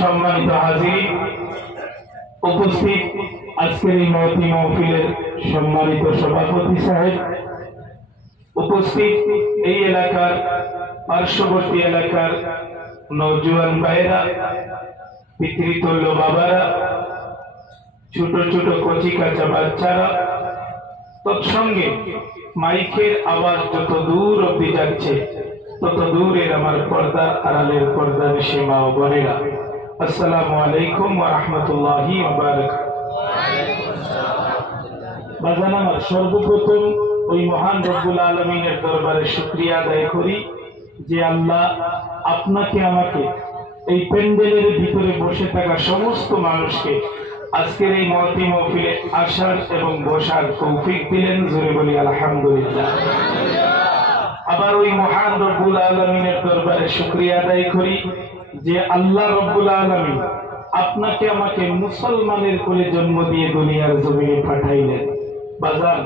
সম্মানিত হাজির, উপস্থিত আজকের এই মহতী মাহফিলের সম্মানিত সভাপতি সাহেব, উপস্থিত এই এলাকার পার্শ্ববর্তী এলাকার নওজোয়ান ভাইয়েরা, পিতৃতুল্য বাবারা, ছোট ছোট কচি কাঁচা বাচ্চারা, তৎসঙ্গে মাইকের আওয়াজ যত দূর অব্দি যাচ্ছে তত দূরের আমার পর্দা আড়ালের পর্দা বেশি মা ও বোনেরা, আসসালামু আলাইকুম ওয়া রাহমাতুল্লাহি ওয়া বারাকাতুহু। বাজান আমার, সর্বপ্রথম ওই মহান রব্বুল আলামিনের দরবারে শুকরিয়া আদায় করি যে আল্লাহ আপনাকে আমাকে এই প্যান্ডেলের ভিতরে বসে থাকা সমস্ত মানুষকে আজকের এই মহতী মাহফিলে আসার এবং বসার তৌফিক দিলেন। জোরে বলি আলহামদুলিল্লাহ। আবার ওই মহান রব্বুল আলামিনের দরবারে শুকরিয়া আদায় করি যে আল্লাহ রব্বুল আলামিন আপনাকে আমাকে মুসলমানের কোলে জন্ম দিয়ে দুনিয়ার জমিনে পাঠাইলেন। বাজার,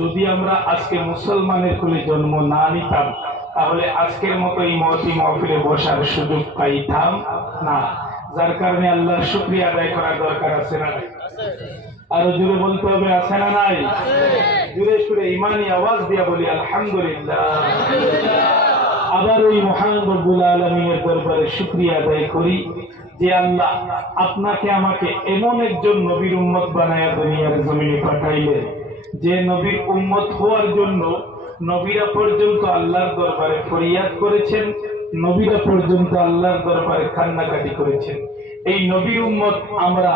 যদি আমরা আজকে মুসলমানের কোলে জন্ম না নিতাম তাহলে আজকের মতো এই মহতী মাহফিলে বসার সুযোগ পাইতাম না। যার কারণে আল্লাহর শুকরিয়া আদায় করার দরকার আছে না? আরো জোরে বলতে হবে, আছে না নাই? জোরে সুরে ইমানি আওয়াজ দিয়া বলি আলহামদুলিল্লাহ। আবার ওই মহান রব্বুল আলামিনের দরবারে শুকরিয়া আদায় করি যে আল্লাহ আপনাকে আমাকে এমন একজন নবীর উম্মত বানায়া দুনিয়ার জমিনে পাঠাইলেন যে নবীর উম্মত হওয়ার জন্য নবীরা পর্যন্ত আল্লাহর দরবারে ফরিয়াদ করেছেন, নবীরা পর্যন্ত আল্লাহর দরবারে কান্নাকাটি করেছেন। এই নবীর উম্মত আমরা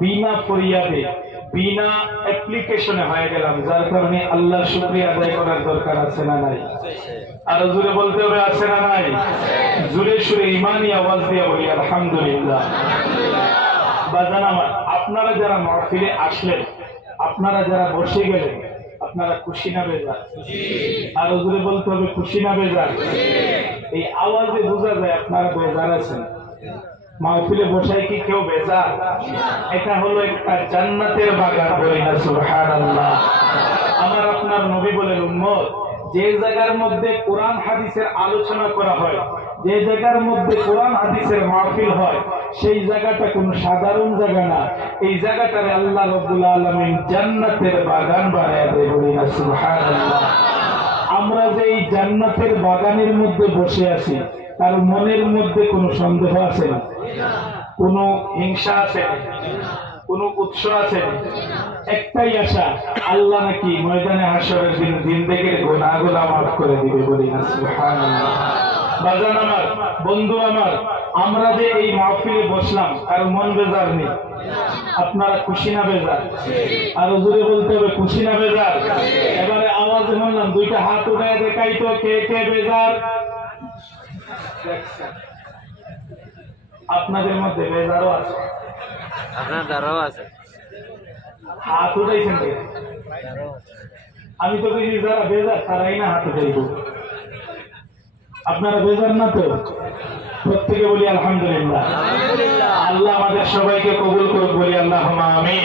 বিনা ফরিয়াদে বিনা অ্যাপ্লিকেশনে হয়ে গেলাম, যার কারণে আল্লাহ শুকরিয়া আদায় করার দরকার আছে না নাই? আরো জোরে বলতে হবে, আছে না নাই? জোরে সুরে ইমানি আওয়াজ দিয়ে বলি আলহামদুলিল্লাহ। বাজান আমার, আপনারা যারা মাহফিলে আসলেন, আপনারা যারা বসে গেলেন, আপনারা খুশি না বেজার? আরো জোরে বলতে হবে, খুশি না বেজার? এই আওয়াজে বোঝা যায় আপনারা বেজার আছেন। মাহফিলে বসায় কি কেউ বেজার? এটা হলো একটা জান্নাতের বাগান, বলি না সুবহানাল্লাহ। আমার আপনার নবী বলেন, উম্মত যে জায়গার মধ্যে কোরআন হাদিসের আলোচনা করা হয়, যে জায়গার মধ্যে কোরআন হাদিসের মাহফিল হয়, সেই জায়গাটা কোনো সাধারণ জায়গা না। এই জায়গাটারে আল্লাহ রাব্বুল আলামিন জান্নাতের বাগান বানায় দেয়, বলি না সুবহানাল্লাহ। আমরা যে এই জান্নাতের বাগানের মধ্যে বসে আছি, তার মনের মধ্যে কোনো সন্দেহ আছে না? কোনো হিংসা আছে না? কোনো উৎস আছে না? একটাই আশা, আল্লাহ নাকি ময়দানে হাশরের দিন জিন্দেগীর গুনাহগুলো মাফ করে দিবে, বলি না সুবহানাল্লাহ। বাজান আমার, বন্ধু আমার, আমরা যে এই মাহফিলে বসলাম, আর মন বেজার নেই? আপনারা খুশি না বেজার? আরো জোরে বলতে হবে, খুশি না বেজার? এবারে আওয়াজ শুনলাম, দুইটা হাত উঠায় দেখাই তো কে কে বেজার। আপনাদের মধ্যে বেজারও আছে, আপনার দ্বারাও আছে। হাত উঠাইছেন কে? আমি তো দেখি যারা বেজার তারাই না হাত উঠাইব। আপনারা বেজার না তো? প্রত্যেকে বলি আলহামদুলিল্লাহ। আল্লাহ আমাদের সবাইকে কবুল করুক, বলি আল্লাহুম্মা আমিন।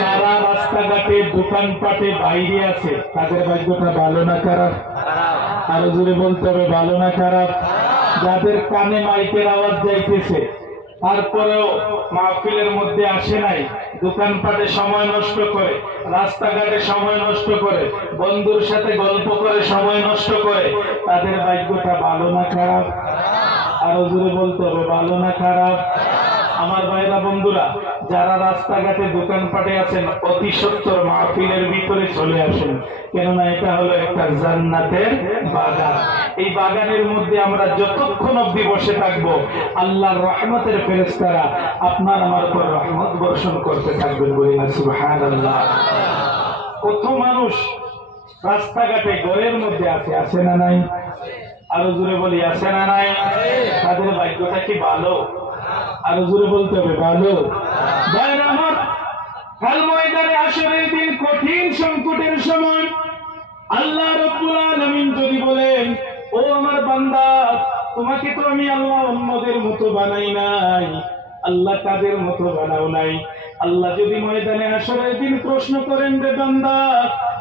যারা রাস্তাঘাটে দোকানপাটে বাইরে আছে, তাদের ভাগ্যটা ভালো না খারাপ? আরো জোরে বলতে হবে, ভালো না খারাপ? যাদের কানে মাইকের আওয়াজ যাইতেছে, তারপরেও মাহফিলের মধ্যে আসে নাই, দোকানপাটে সময় নষ্ট করে, রাস্তাঘাটে সময় নষ্ট করে, বন্ধুর সাথে গল্প করে সময় নষ্ট করে, তাদের ভাগ্যটা ভালো না খারাপ? আরো জোরে বলতে হবে, ভালো না খারাপ? আমার ভাইরা বন্ধুরা, যারা রাস্তাঘাটে দোকানপাটে আছেন, অতি সত্বর মাহফিলের ভিতরে চলে আসেন, কেননা এটা হলো একটা জান্নাতের বাগান। এই বাগানের মধ্যে আমরা যতক্ষণ অবধি বসে থাকবো, আল্লাহর রহমতের ফেরেশতারা আপনার আমার উপর রহমত বর্ষণ করতে থাকবেন, বলি না সুবহানাল্লাহ। কত মানুষ রাস্তাঘাটে ঘরের মধ্যে আছে, আছে না নাই? আরো জোরে বলি, আছে না নাই? তাদের ভাগ্যটা কি ভালো? আরো জোরে বলতে হবে, ভালো? ভাইরা আমার, কাল ময়দানে হাশরের দিন কঠিন সংকটের সময় আল্লাহ রাব্বুল আলামিন যদি বলেন, ও আমার বান্দা, তোমাকে তো আমি আল্লাহ অন্যদের মতো বানাই নাই, আল্লাহ তাদের মতো বানাও নাই। আল্লাহ যদি ময়দানে হাশরের দিন প্রশ্ন করেন, রে বান্দা,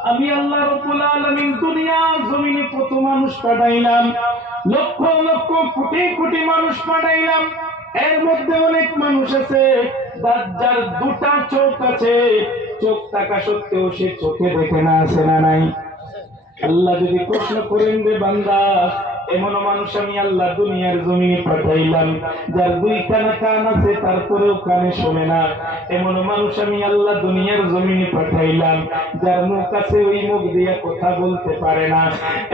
আমি আল্লাহ রাব্বুল আলামিন দুনিয়ার জমিনে কত মানুষ পাঠাইলাম, লক্ষ লক্ষ কোটি কোটি মানুষ পাঠাইলাম, এর মধ্যে অনেক মানুষ আছে যার দুটা চোখ আছে, চোখ থাকা সত্ত্বেও সে চোখে দেখে না, আছে না নাই? আল্লাহ যদি প্রশ্ন করেন, রে বান্দা, এমন মানুষ আমি আল্লাহ দুনিয়ার জমিনে পাঠাইলাম, যার দুইখানা কান আছে তারপরেও কানে শোনে না, এমন মানুষ আমি আল্লাহ দুনিয়ার জমিনে পাঠাইলাম, যার মুখ আছে ওই মুখ দিয়ে কথা বলতে পারে না,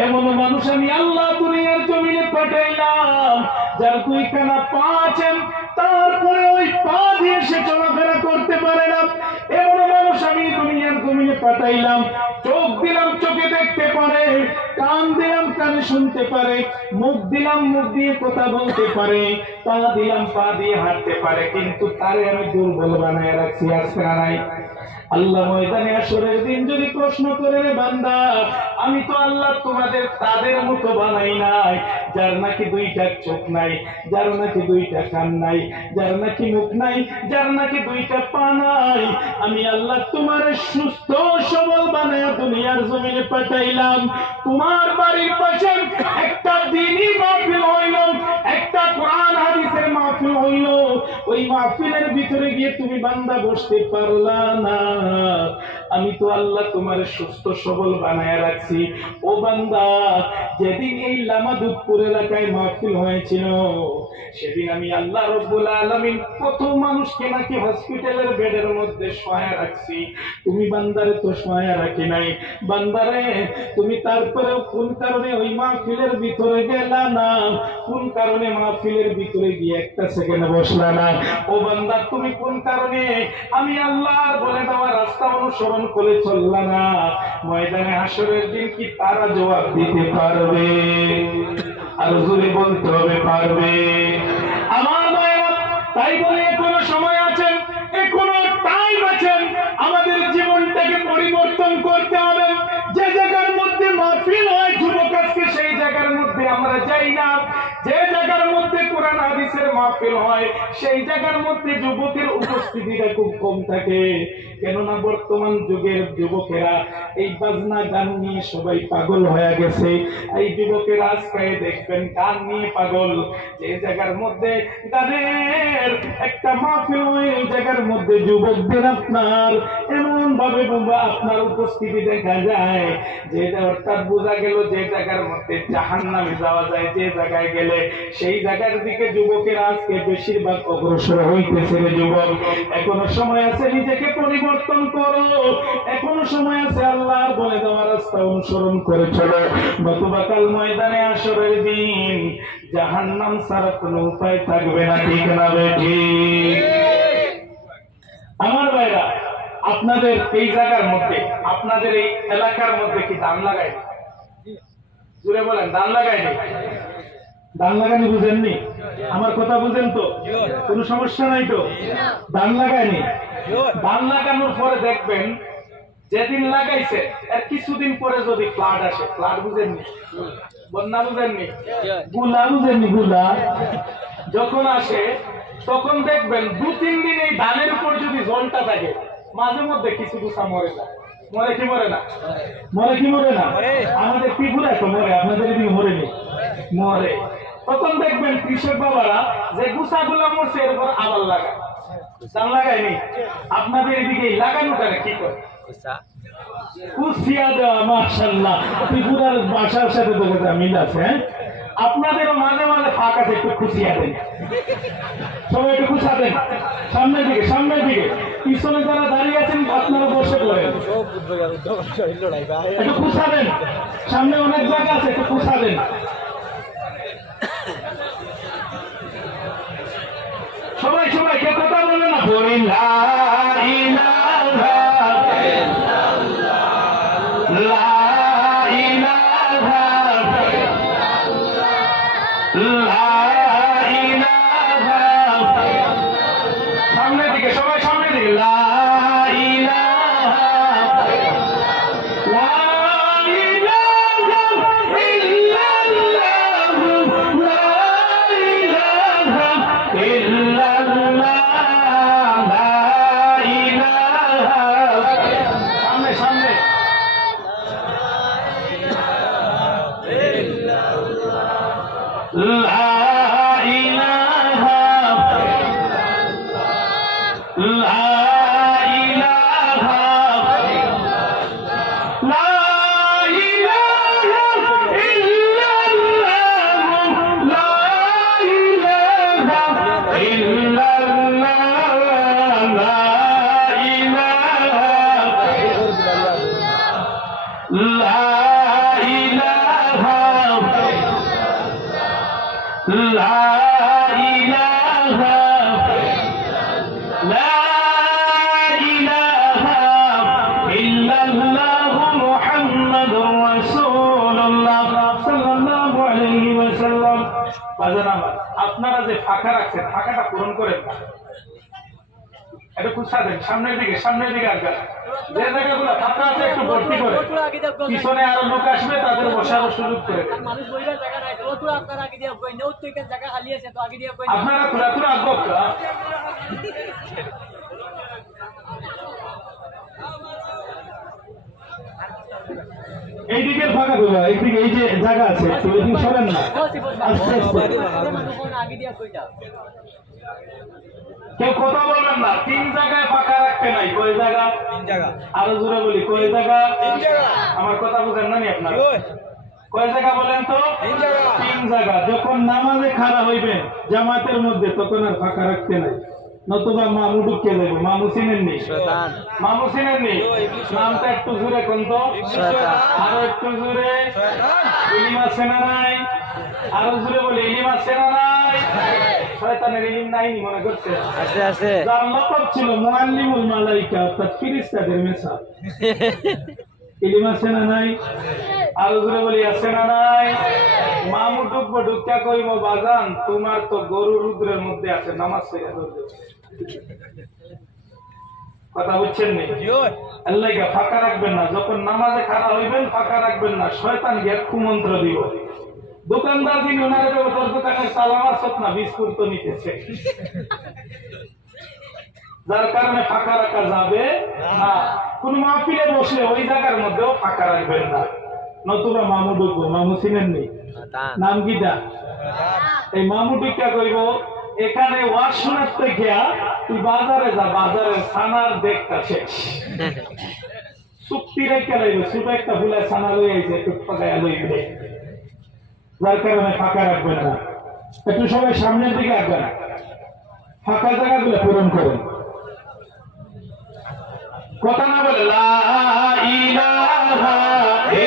এমন মানুষ আমি আল্লাহ দুনিয়ার জমিনে পাঠাইলাম, যার দুইখানা পা আছে তারপরে ওই পা দিয়ে সে চলাফেরা করতে পারে না, এমন মানুষ আমি দুনিয়ার জমিনে পাঠাইলাম, চোখ দিলাম চোখে দেখতে পারে, কান দিলাম কানে শুনতে পারে, মুখ দিলাম মুখ দিয়ে কথা বলতে পারে, পা দিলাম পা দিয়ে হাঁটতে পারে, কিন্তু তারে আমি দুর্বল বানায় রাখছি, আছে না নাই? আল্লাহ ময়দানে হাশরের দিন যদি প্রশ্ন করে, রে বান্দা, আমি তো আল্লাহ তোমাদের তাদের মতো বানাই নাই, যার নাকি দুইটা চোখ নাই, যার নাকি দুইটা কান নাই, যার নাকি মুখ নাই, যার নাকি দুইটা পা নাই, আমি আল্লাহ তোমার সুস্থ সবল বানায় দুনিয়ার জমিনে পাঠাইলাম। তোমার বাড়ির পাশে একটা দ্বীনি মাহফিল হইল, একটা কোরআন হাদিসের মাহফিল হইল, ওই মাহফিলের ভিতরে গিয়ে তুমি বান্দা বসতে পারলা না, আমি তো আল্লাহ তোমার সুস্থ সবল বানায় রাখছি। ও বান্দা, যেদিন এই লামাদুদপুর এলাকায় মাহফিল হয়েছিল, সেদিন আমি আল্লাহ রাব্বুল আলামিন কত মানুষকে নাকি হসপিটালের বেডের মধ্যে শোয়া রাখছি, তুমি বান্দারে তো শোয়া রাখি নাই। বান্দারে, তুমি তারপরেও কোন কারণে ওই মাহফিলের ভিতরে গেলা না, কোন কারণে কারণে মাহফিলের ভিতরে গিয়ে একটা সেকেন্ড বসলা না? ও বান্দা, তুমি কোন কারণে আমি আল্লাহর বলে দেওয়া রাস্তা অনুসরণ করে চললা না? ময়দানে হাসরের দিন কি তারা জবাব দিতে পারবে? আর জোরে বলতে হবে, পারবে? আমার ভাইরা, তাই বলে এখনো সময় আছেন, এখনো টাইম আছেন, আমাদের জীবনটাকে পরিবর্তন করতে হবে। যে জায়গার মধ্যে মাহফিল হয় যুবক, আজকে সেই জায়গার মধ্যে আমরা যাই না। যে জায়গার মধ্যে কোরআন হাদিসের মাহফিল হয় সেই জায়গার মধ্যে যুবকের উপস্থিতিটা খুব কম থাকে। কেননা বর্তমান যুগের যুবকেরা এই বাজনা গান নিয়ে সবাই পাগল হয়ে গেছে। এই যুবকেরা আজকে দেখবেন গান নিয়ে পাগল। যে জায়গার মধ্যে গানের একটা মাহফিল হয় ওই জায়গার মধ্যে যুবকদের আপনার এমন ভাবে আপনার উপস্থিতি দেখা যায় যে অর্থাৎ বোঝা গেল যে জায়গার মধ্যে জাহান্নামে যাওয়া যায়, যে জায়গায় গেলে সেই জায়গার দিকে যুবকেরা আজকে বেশিরভাগ অগ্রসর হইতেছে। রে যুবক, এখনো সময় আছে, নিজেকে পরিবর্তন করো। এখনো সময় আছে, আল্লাহর বলে দেওয়া রাস্তা অনুসরণ করে চলো। নতুবা কাল ময়দানে হাসরের দিন জাহান্নাম ছাড়া কোনো উপায় থাকবে না। ঠিক না বেঠিক? আমার ভাইরা, আপনাদের এই জায়গার মধ্যে, আপনাদের এই এলাকার মধ্যে কি ধান লাগাই? জুড়ে বলেন, ধান লাগাইনি? ধান লাগানি বুঝেননি? আমার কথা বুঝেন তো? কোনো সমস্যা নাই তো? ধান লাগায়নি? ধান লাগানোর পরে দেখবেন যেদিন লাগাইছে এর কিছুদিন পরে যদি ফ্লাড আসে, ফ্লাড বুঝেননি? বন্যা বুঝেননি? গুলা বুঝেননি? গুলা যখন আসে তখন দেখবেন 2-3 দিন এই ধানের উপর যদি জলটা থাকে, মাঝে মধ্যে কিছু গুছা মরে যায়। মরে কি মরে না? মরে কি মরে না? আমাদের ত্রিপুরা তো মরে, আপনাদের এদিকে মরেনি? মরে। তখন দেখবেন কৃষক বাবারা যে গুছাগুলা মরছে এরপর আবার লাগায়। ধান লাগায়নি? আপনাদের এদিকে লাগানোটা কি করে? কুচিয়া দেওয়া। মাশাআল্লাহ, ত্রিপুরার ভাষার সাথে তো মিল আছে। আপনাদেরও মাঝে মাঝে ফাঁক আছে, একটু খুশিয়া দেন। সবাই একটু খুশা দেন। সামনের দিকে, সামনের দিকে। পিছনে যারা দাঁড়িয়ে আছেন আপনারা বসে পড়েন, একটু খুশা দেন। সামনে অনেক জায়গা আছে, একটু খুশা দেন। সবাই সবাই কে কথা বলে না? বলি লা ইলাহা ইল্লাল্লাহ, লা ইলাহা ইল্লাল্লাহ। সামনের দিকে, সবাই সামনের দিকে। লা ইলাহা আপনারা যে ফাঁকা রাখছেন ফাঁকাটা পূরণ করেন না। একটু খুশা দেন সামনের দিকে, সামনের দিকে আসবেন। যে জায়গাগুলো ফাঁকা আছে একটু ভর্তি করে, পিছনে আরো লোক আসবে তাদের বসার সুযোগ করে আপনারা তুলা তুলা আসবো। এই দিকের ফাঁকা গুলো, এইদিকে এই যে জায়গা আছে ওইদিন সরেন না। কেউ কথা বলবেন না। 3 জায়গায় ফাঁকা রাখতে নাই। কয় জায়গা? 3 জায়গা। আরো জোরে বলি, কয় জায়গা? 3 জায়গা। আমার কথা বুঝেন না নি আপনারা? কয় জায়গা বলেন তো? 3 জায়গা। 3 জায়গা। যখন নামাজে খাড়া হইবেন জামাতের মধ্যে তখন আর ফাঁকা রাখতে নাই। নতুবা মামু ঢুকে যাবো। মামু চিনেন নি? মামু চিনেন নি? নামটা একটু জোরে কোন তো? আরো একটু জোরে। ইলিম আছে না নাই? আরো জোরে বলি, ইলিম আছে না নাই? শয়তানের ইলম নাই নি মনে করছে? আছে আছে যার লকব ছিল মুআল্লিমুল মালাইকা অর্থাৎ ফেরেশতাদের মেসা। ইলম আছে না নাই? আর জোরে বলি আছে না নাই? মামু ডুববো ঢুকা কইব বাজান তোমার তো গরু রুদ্রের মধ্যে আছে, নামাজ পড়ে ধরবে। কথা বুঝছেন নি? আল্লাহ কে ফাঁকা রাখবেন না, যখন নামাজে খাড়া হইবেন ফাঁকা রাখবেন না, শয়তান গিয়ে কুমন্ত্র দিব। দোকানদার যিনি ওনারে তোর দোকানের তালা মারছত না, বিস্কুট তো নিতেছে, যার কারণে ফাঁকা রাখা যাবে না। কোন মাহফিলে বসলে ওই জায়গার মধ্যেও ফাঁকা রাখবেন না, নতুবা মামু ঢুকবো। মামু চিনেন নি? নাম কিটা? এই মামু ঢুকা কইব এখানে ওয়াজ শোনাতে গিয়া তুই বাজারে যা, বাজারে ছানার দেখটা শেষ, চুক্তি রেখে লাইবে, ছোট একটা ফুলে ছানা লই আইছে, একটু পাকায়া লইবে, যার কারণে ফাঁকা রাখবেন না। একটু সবাই সামনের দিকে আসবেন, ফাঁকা জায়গাগুলো পূরণ করেন। কথা না বলে লা ইলাহা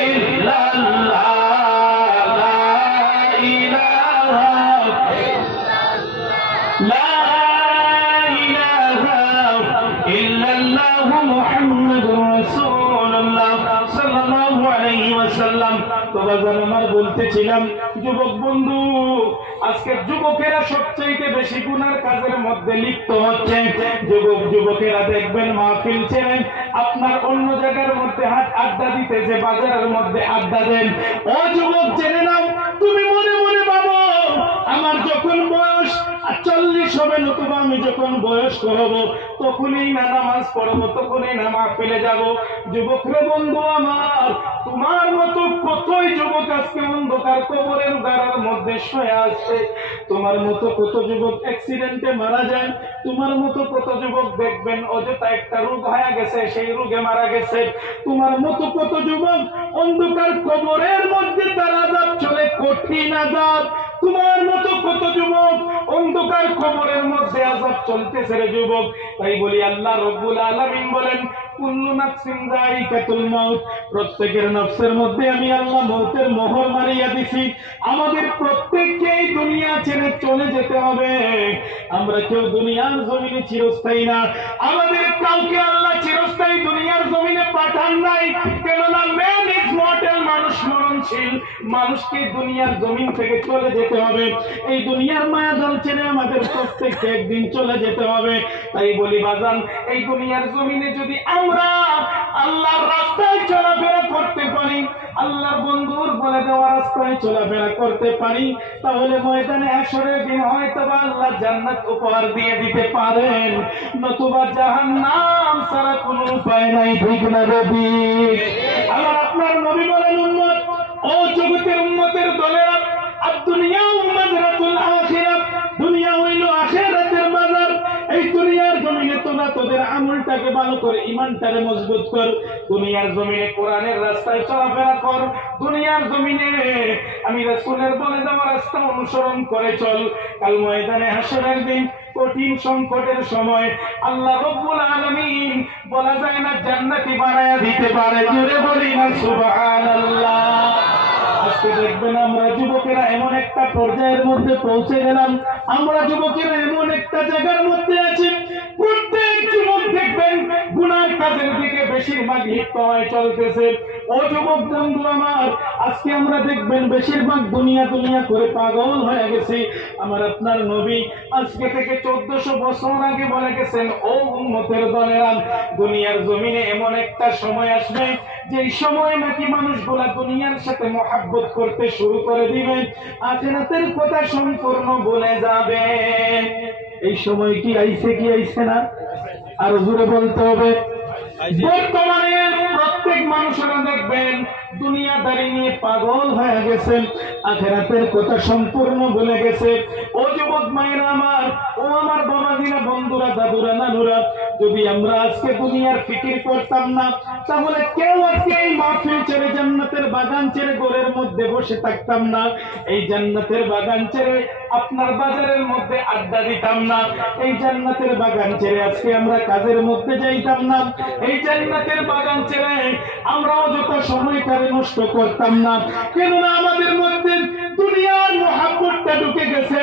ইল্লাল্লাহ, লা ইলাহা লা ইলাহা ইল্লাল্লাহ মুহাম্মাদুর রাসূলুল্লাহ সাল্লাল্লাহু আলাইহি ওয়াসাল্লাম। তো বাজার আমার বলতেছিলাম, যুবক বন্ধু, আজকের যুবকেরা সবচেয়ে বেশি গুনার কাজের মধ্যে লিপ্ত হচ্ছে। যুবকেরা দেখবেন মাহফিল ছেড়ে আপনার অন্য জায়গার মধ্যে আড্ডা দিতেছে, বাজারের মধ্যে আড্ডা দেন। ও যুবক, জেনে নাও, তুমি মনে মনে ভাবো আমার যখন বয়স 40 হবে, নতুবা আমি যখন বয়স্ক হব, তখনই না নামাজ পড়বো, তখনই না মাহফিলে যাব। যুবক রে বন্ধু আমার, তোমার মতো কতই যুবক আজকে অন্ধকার কবরের গাড়ার মধ্যে শুয়ে আছে, তোমার মতো কত যুবক অ্যাক্সিডেন্টে মারা যায়, তোমার মতো কত যুবক দেখবেন অযথা একটা রোগ হয়ে গেছে, সেই রোগে মারা গেছে, তোমার মতো কত যুবক অন্ধকার কবরের মধ্যে তার আযাব চলে, কঠিন আযাব। তোমার মতো কত যুবক অন্ধকার কবরের মধ্যে আযাব চলতেছে রে যুবক। তাই বলি আল্লাহ রাব্বুল আলামিন বলেন, কুল্লু নাফসিন যায়িকাতুল মাউত, প্রত্যেকের নফসের মধ্যে আমি আল্লাহ মউতের মোহর মারিয়া দিছি। আমাদের প্রত্যেককে এই দুনিয়া ছেড়ে চলে যেতে হবে। আমরা কেউ দুনিয়ার জমিনে চিরস্থায়ী না, আমাদের কাউকে আল্লাহ চিরস্থায়ী দুনিয়ার জমিনে পাঠান নাই। কেননা ম্যান ইজ মর্টাল, মানুষ মরণশীল, মানুষকে দুনিয়ার জমিন থেকে চলে যেতে হবে। এই দুনিয়ার মায়াজাল ছেড়ে আমাদের প্রত্যেককে একদিন চলে যেতে হবে। তাই বলি বাজান, এই দুনিয়ার জমিনে যদি আমরা আল্লাহর রাস্তায় চলাফেরা করতে পারি, আল্লাহর বন্ধুর বলে দেওয়া রাস্তায় চলাফেরা করতে পারি, তাহলে ময়দানে হাশরের দিন হয়তো আল্লাহ জান্নাত উপহার দিয়ে দিতে পারেন, নতুবা জাহান্নাম ছাড়া কোনো উপায় নাই। ঠিক না নবী? আমার আপনার নবী বলেন, উম্মত, ও জগতের উম্মতের দলেরা, আদ-দুনিয়া মাযরাতুল আখিরাহ, দুনিয়া হইল আখিরাতের বাজার। এই দুনিয়ার জমিনে তোরা তোদের আমলটাকে ভালো করে, ঈমানটাকে মজবুত কর, দুনিয়ার জমিনে কোরআনের রাস্তায় চলাফেরা কর, দুনিয়ার জমিনে আমি রাসূলের বলে দেওয়া রাস্তা অনুসরণ করে চল। কাল ময়দানে হাশরের দিন কঠিন সংকটের সময় আল্লাহ রাব্বুল আলামিন বলা যায় না জান্নাতি বানায়া দিতে পারে। জোরে বলি না সুবহানাল্লাহ। আজকে দেখবেন আমরা যুবকেরা এমন একটা পর্যায়ের মধ্যে পৌঁছে গেলাম, আমরা যুবকেরা এমন একটা জায়গার মধ্যে আছি, প্রত্যেক যুবক দেখবেন গুনার কাজের দিকে বেশিরভাগ লিপ্ত হয়ে চলতেছে। ও যুবক বন্ধু আমার, আজকে আমরা দেখবেন বেশিরভাগ দুনিয়া দুনিয়া করে পাগল হয়ে গেছি। আমার আপনার নবী আজকে থেকে 1400 বছর আগে বলে গেছেন, ও উম্মতের দলেরা, দুনিয়ার জমিনে এমন একটা সময় আসবে যেই সময় নাকি মানুষগুলা দুনিয়ার সাথে মহব্বত করতে শুরু করে দিবে, আখিরাতের কথা সম্পূর্ণ ভুলে যাবে। এই সময় কি আইছে কি আইছে না? আর জোরে বলতে হবে। বর্তমানে প্রত্যেক মানুষেরা দেখবেন দুনিয়াদারি নিয়ে পাগল হয়ে গেছে, আখিরাতের কথা সম্পূর্ণ ভুলে গেছে। ও যুবক মায়েরা আমার, ও আমার বাবাজিরা, বন্ধুরা, দাদুরা, নানুরা, যদি আমরা আজকে দুনিয়ার ফিকির করতাম না, তাহলে কেউ আজকে এই মাহফিল ছেড়ে, জান্নাতের বাগান ছেড়ে ঘরের মধ্যে বসে থাকতাম না। এই জান্নাতের বাগান ছেড়ে আপনার বাজারের মধ্যে আড্ডা দিতাম না, এই জান্নাতের বাগান ছেড়ে আজকে আমরা কাজের মধ্যে যাইতাম না, এই জান্নাতের বাগান ছেড়ে আমরা অযথা সময়টারে নষ্ট করতাম না। কেননা আমাদের মধ্যে দুনিয়ার মহাব্বতটা ঢুকে গেছে,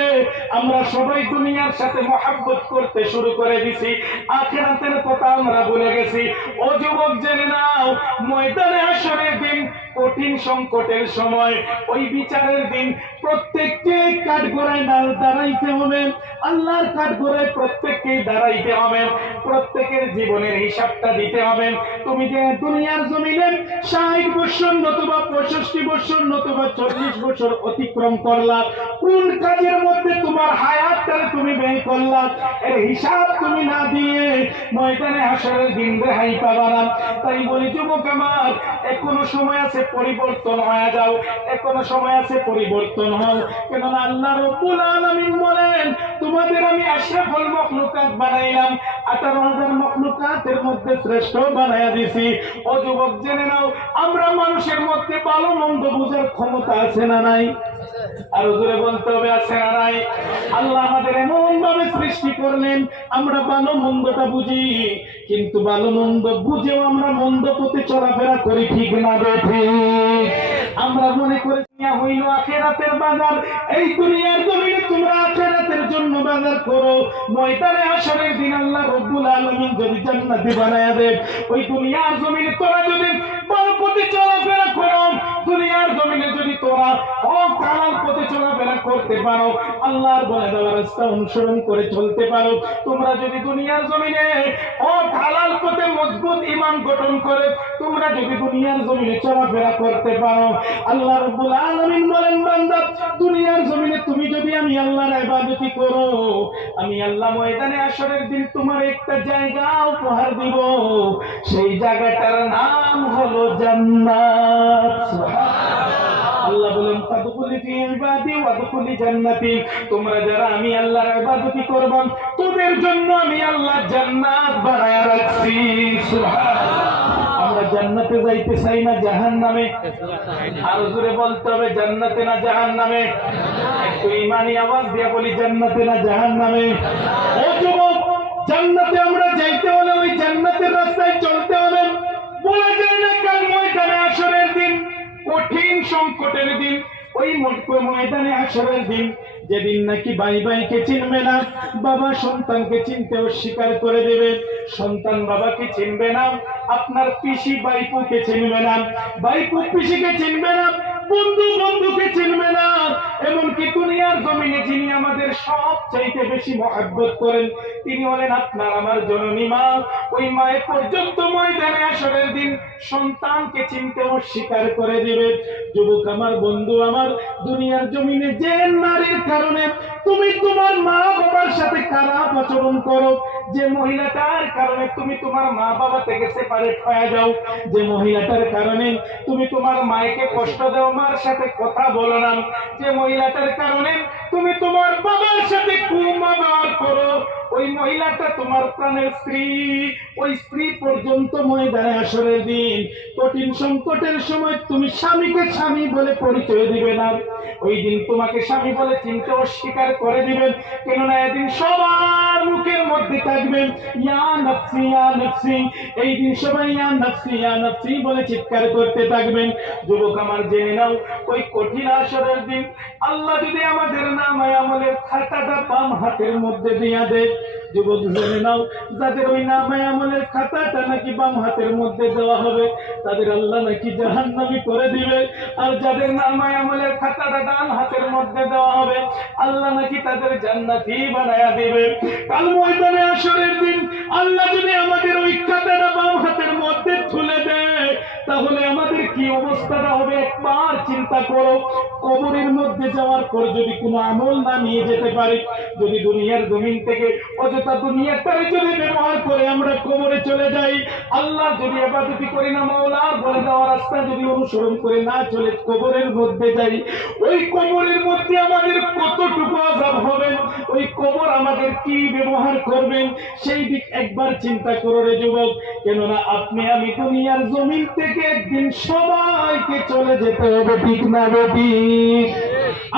আমরা সবাই দুনিয়ার সাথে মহাব্বত করতে শুরু করে দিছি, আখিরাতের কথা আমরা ভুলে গেছি। ও যুবক জেনে নাও, ময়দানে হাসরের দিন, কঠিন সংকটের সময়, ওই বিচারের দিন প্রত্যেককে কাঠগড়ায় দাঁড়াইতে হবে, আল্লাহর কাঠগড়ায় প্রত্যেককে দাঁড়াইতে হবে, প্রত্যেকের জীবনের হিসাবটা দিতে হবে। তুমি যে দুনিয়ার জমিনে 60 বছর নতুবা 65 বছর নতুবা 40 বছর অতিক্রম করলা, কোন কাজের মধ্যে তোমার হায়াতটারে তুমি ব্যয় করলা, এর হিসাব তুমি না দিয়ে ময়দানে হাসরের দিন রেহাই পাবা না। তাই বলি যুবক আমার, এখনো সময় আছে, পরিবর্তন হয়ে যাও, এখনো সময় আছে, পরিবর্তন হও। কেননা আল্লাহ রাব্বুল আলামিন বলেন, তোমাদের আমি আশরাফুল মাখলুকাত বানাইলাম, 18,000 মাখলুকাতের মধ্যে শ্রেষ্ঠ বানায়া দিছি। ও যুবক জেনে নাও, আমরা মানুষের মধ্যে ভালো মন্দ বোঝার ক্ষমতা আছে না নাই? আরো জোরে বলতে হবে, আছে না নাই? আল্লাহ আমাদের এমন ভাবে সৃষ্টি করলেন, আমরা ভালো মন্দটা বুঝি, কিন্তু ভালো মন্দ বুঝেও আমরা মন্দ পথে চলাফেরা করি, ঠিক না বেঠিক? আমরা মনে করি দুনিয়া হইল আখিরাতের বাজার, এই দুনিয়ার জমিনে তোমরা আখিরাতের জন্য বাজার করো, ময়দানে হাসরের দিন আল্লাহ রাব্বুল আলামিন যদি জান্নাতি বানায়া দেন, ওই দুনিয়ার জমিনে তোরা যদি ভালো পথে চলাফেরা করো, দুনিয়ার জমিনে যদি তোরা হালাল পথে চলাফেরা করতে পারো, আল্লাহর বলে দেওয়া রাস্তা অনুসরণ করে চলতে পারো, তোমরা যদি দুনিয়ার জমিনে হালাল পথে মজবুত ঈমান গঠন করে তোমরা যদি দুনিয়ার জমিনে চলাফেরা করতে পারো, আল্লাহ রাব্বুল আলামিন বলেন, বান্দা দুনিয়ার জমিনে তুমি যদি আমি আল্লাহর ইবাদত করো, আমি আল্লাহ ময়দানে হাসরের দিন তোমার একটা জায়গা উপহার দিব, সেই জায়গাটার নাম হলো জান্নাত। সুবহানাল্লাহ। আল্লাহ বলেন, ফাদখুলি ফি ইবাদি ওয়াদখুলি জান্নাতি, তোমরা যারা আমি আল্লাহর ইবাদত করবা তোদের জন্য আমি আল্লাহ জান্নাত বানায়া রাখছি। সুবহানাল্লাহ। আমরা জান্নাতে যাইতে চাই না জাহান্নামে? আরো জোরে বলতে হবে, জান্নাতে না জাহান্নামে? একটু ঈমানি আওয়াজ দিয়ে বলি, জান্নাতে না জাহান্নামে? ও যুবক, জান্নাতে আমরা যাইতে হলে ওই জান্নাতের রাস্তায় চলতে হবে। বলা যায় না কাল ময়দানে হাসরের দিন, কঠিন সংকটের দিন, ওই ময়দানে হাসরের দিন, যেদিন নাকি ভাই ভাইকে চিনবে না, বাবা সন্তানকে চিনতে অস্বীকার করে দেবে, সন্তান বাবাকে চিনবে না, আপনার পিসি বাইপুকে চিনবে না, বাইপু পিসিকে চিনবে না, বন্ধু বন্ধুকে চিনবে না, এমনকি দুনিয়ার জমিনে যিনি আমাদের সবচাইতে বেশি মহব্বত করেন তিনি হলেন আপনার আমার জননী মা, ওই মায়ের পর্যন্ত ময়দানে হাসরের দিন সন্তানকে চিনতে অস্বীকার করে দিবে। যুবক আমার, বন্ধু আমার, দুনিয়ার জমিনে যে নারীর কারণে তুমি তোমার মা বাবার সাথে খারাপ আচরণ করো, যে মহিলাটার কারণে তুমি তোমার মা বাবা থেকে সেপারেট হয়ে যাও, যে মহিলাটার কারণে তুমি তোমার মায়েকে কষ্ট দাও, মার সাথে কথা বলো না, যে মহিলাটার কারণে তুমি তোমার বাবার সাথে কুব্যবহার করো, ওই মহিলাটা তোমার প্রাণের স্ত্রী, ওই স্ত্রী পর্যন্ত ময়দানে হাসরের দিন কঠিন সংকটের সময় তুমি স্বামীকে স্বামী বলে পরিচয় দিবে না, ওই দিন তোমাকে স্বামী বলে চিনতে অস্বীকার করে দিবেন। কেননা এদিন সবার মুখের মধ্যে থাকবেন ইয়া নফসি ইয়া নফসি, এই দিন সবাই ইয়া নফসি ইয়া নফসি বলে চিৎকার করতে থাকবেন। যুবক আমার, জেনে নাও, ওই কঠিন হাসরের দিন আল্লাহ যদি আমাদের নামায়ে আমলের খাতাটা বাম হাতের মধ্যে দিয়া দেয়, যুবক জেনে নাও, যাদের ওই নামায়ে আমলের খাতাটা নাকি বাম হাতের মধ্যে দেওয়া হবে তাদের আল্লাহ নাকি জাহান্নামী করে দিবে, আর যাদের নামায়ে আমলের খাতাটা ডান হাতের মধ্যে দেওয়া হবে আল্লাহ নাকি তাদের জান্নাতি বানায়া দিবে। কাল ময়দানে হাসরের দিন আল্লাহ যদি আমাদের ওই খাতাটা বাম হাতের মধ্যে তুলে দেয় তাহলে আমাদের কি অবস্থাটা হবে একবার চিন্তা করো। কবরের মধ্যে যাওয়ার পর যদি কোনো আমল না নিয়ে যেতে পারি, যদি দুনিয়ার জমিন থেকে অযথা দুনিয়াটারে যদি ব্যবহার করে আমরা কবরে চলে যাই, আল্লাহ যদি ইবাদত করি না, মাওলার বলে দেওয়া রাস্তা যদি অনুসরণ করে না চলে কবরের মধ্যে যাই, ওই কবরের মধ্যে আমাদের কতটুকু আযাব হবে, ওই কবর আমাদের কি ব্যবহার করবেন সেই দিক একবার চিন্তা করো রে যুবক। কেননা আপনি আমি দুনিয়ার জমিন থেকে একদিন সবাইকে চলে যেতে হবে, ঠিক না বেঠিক?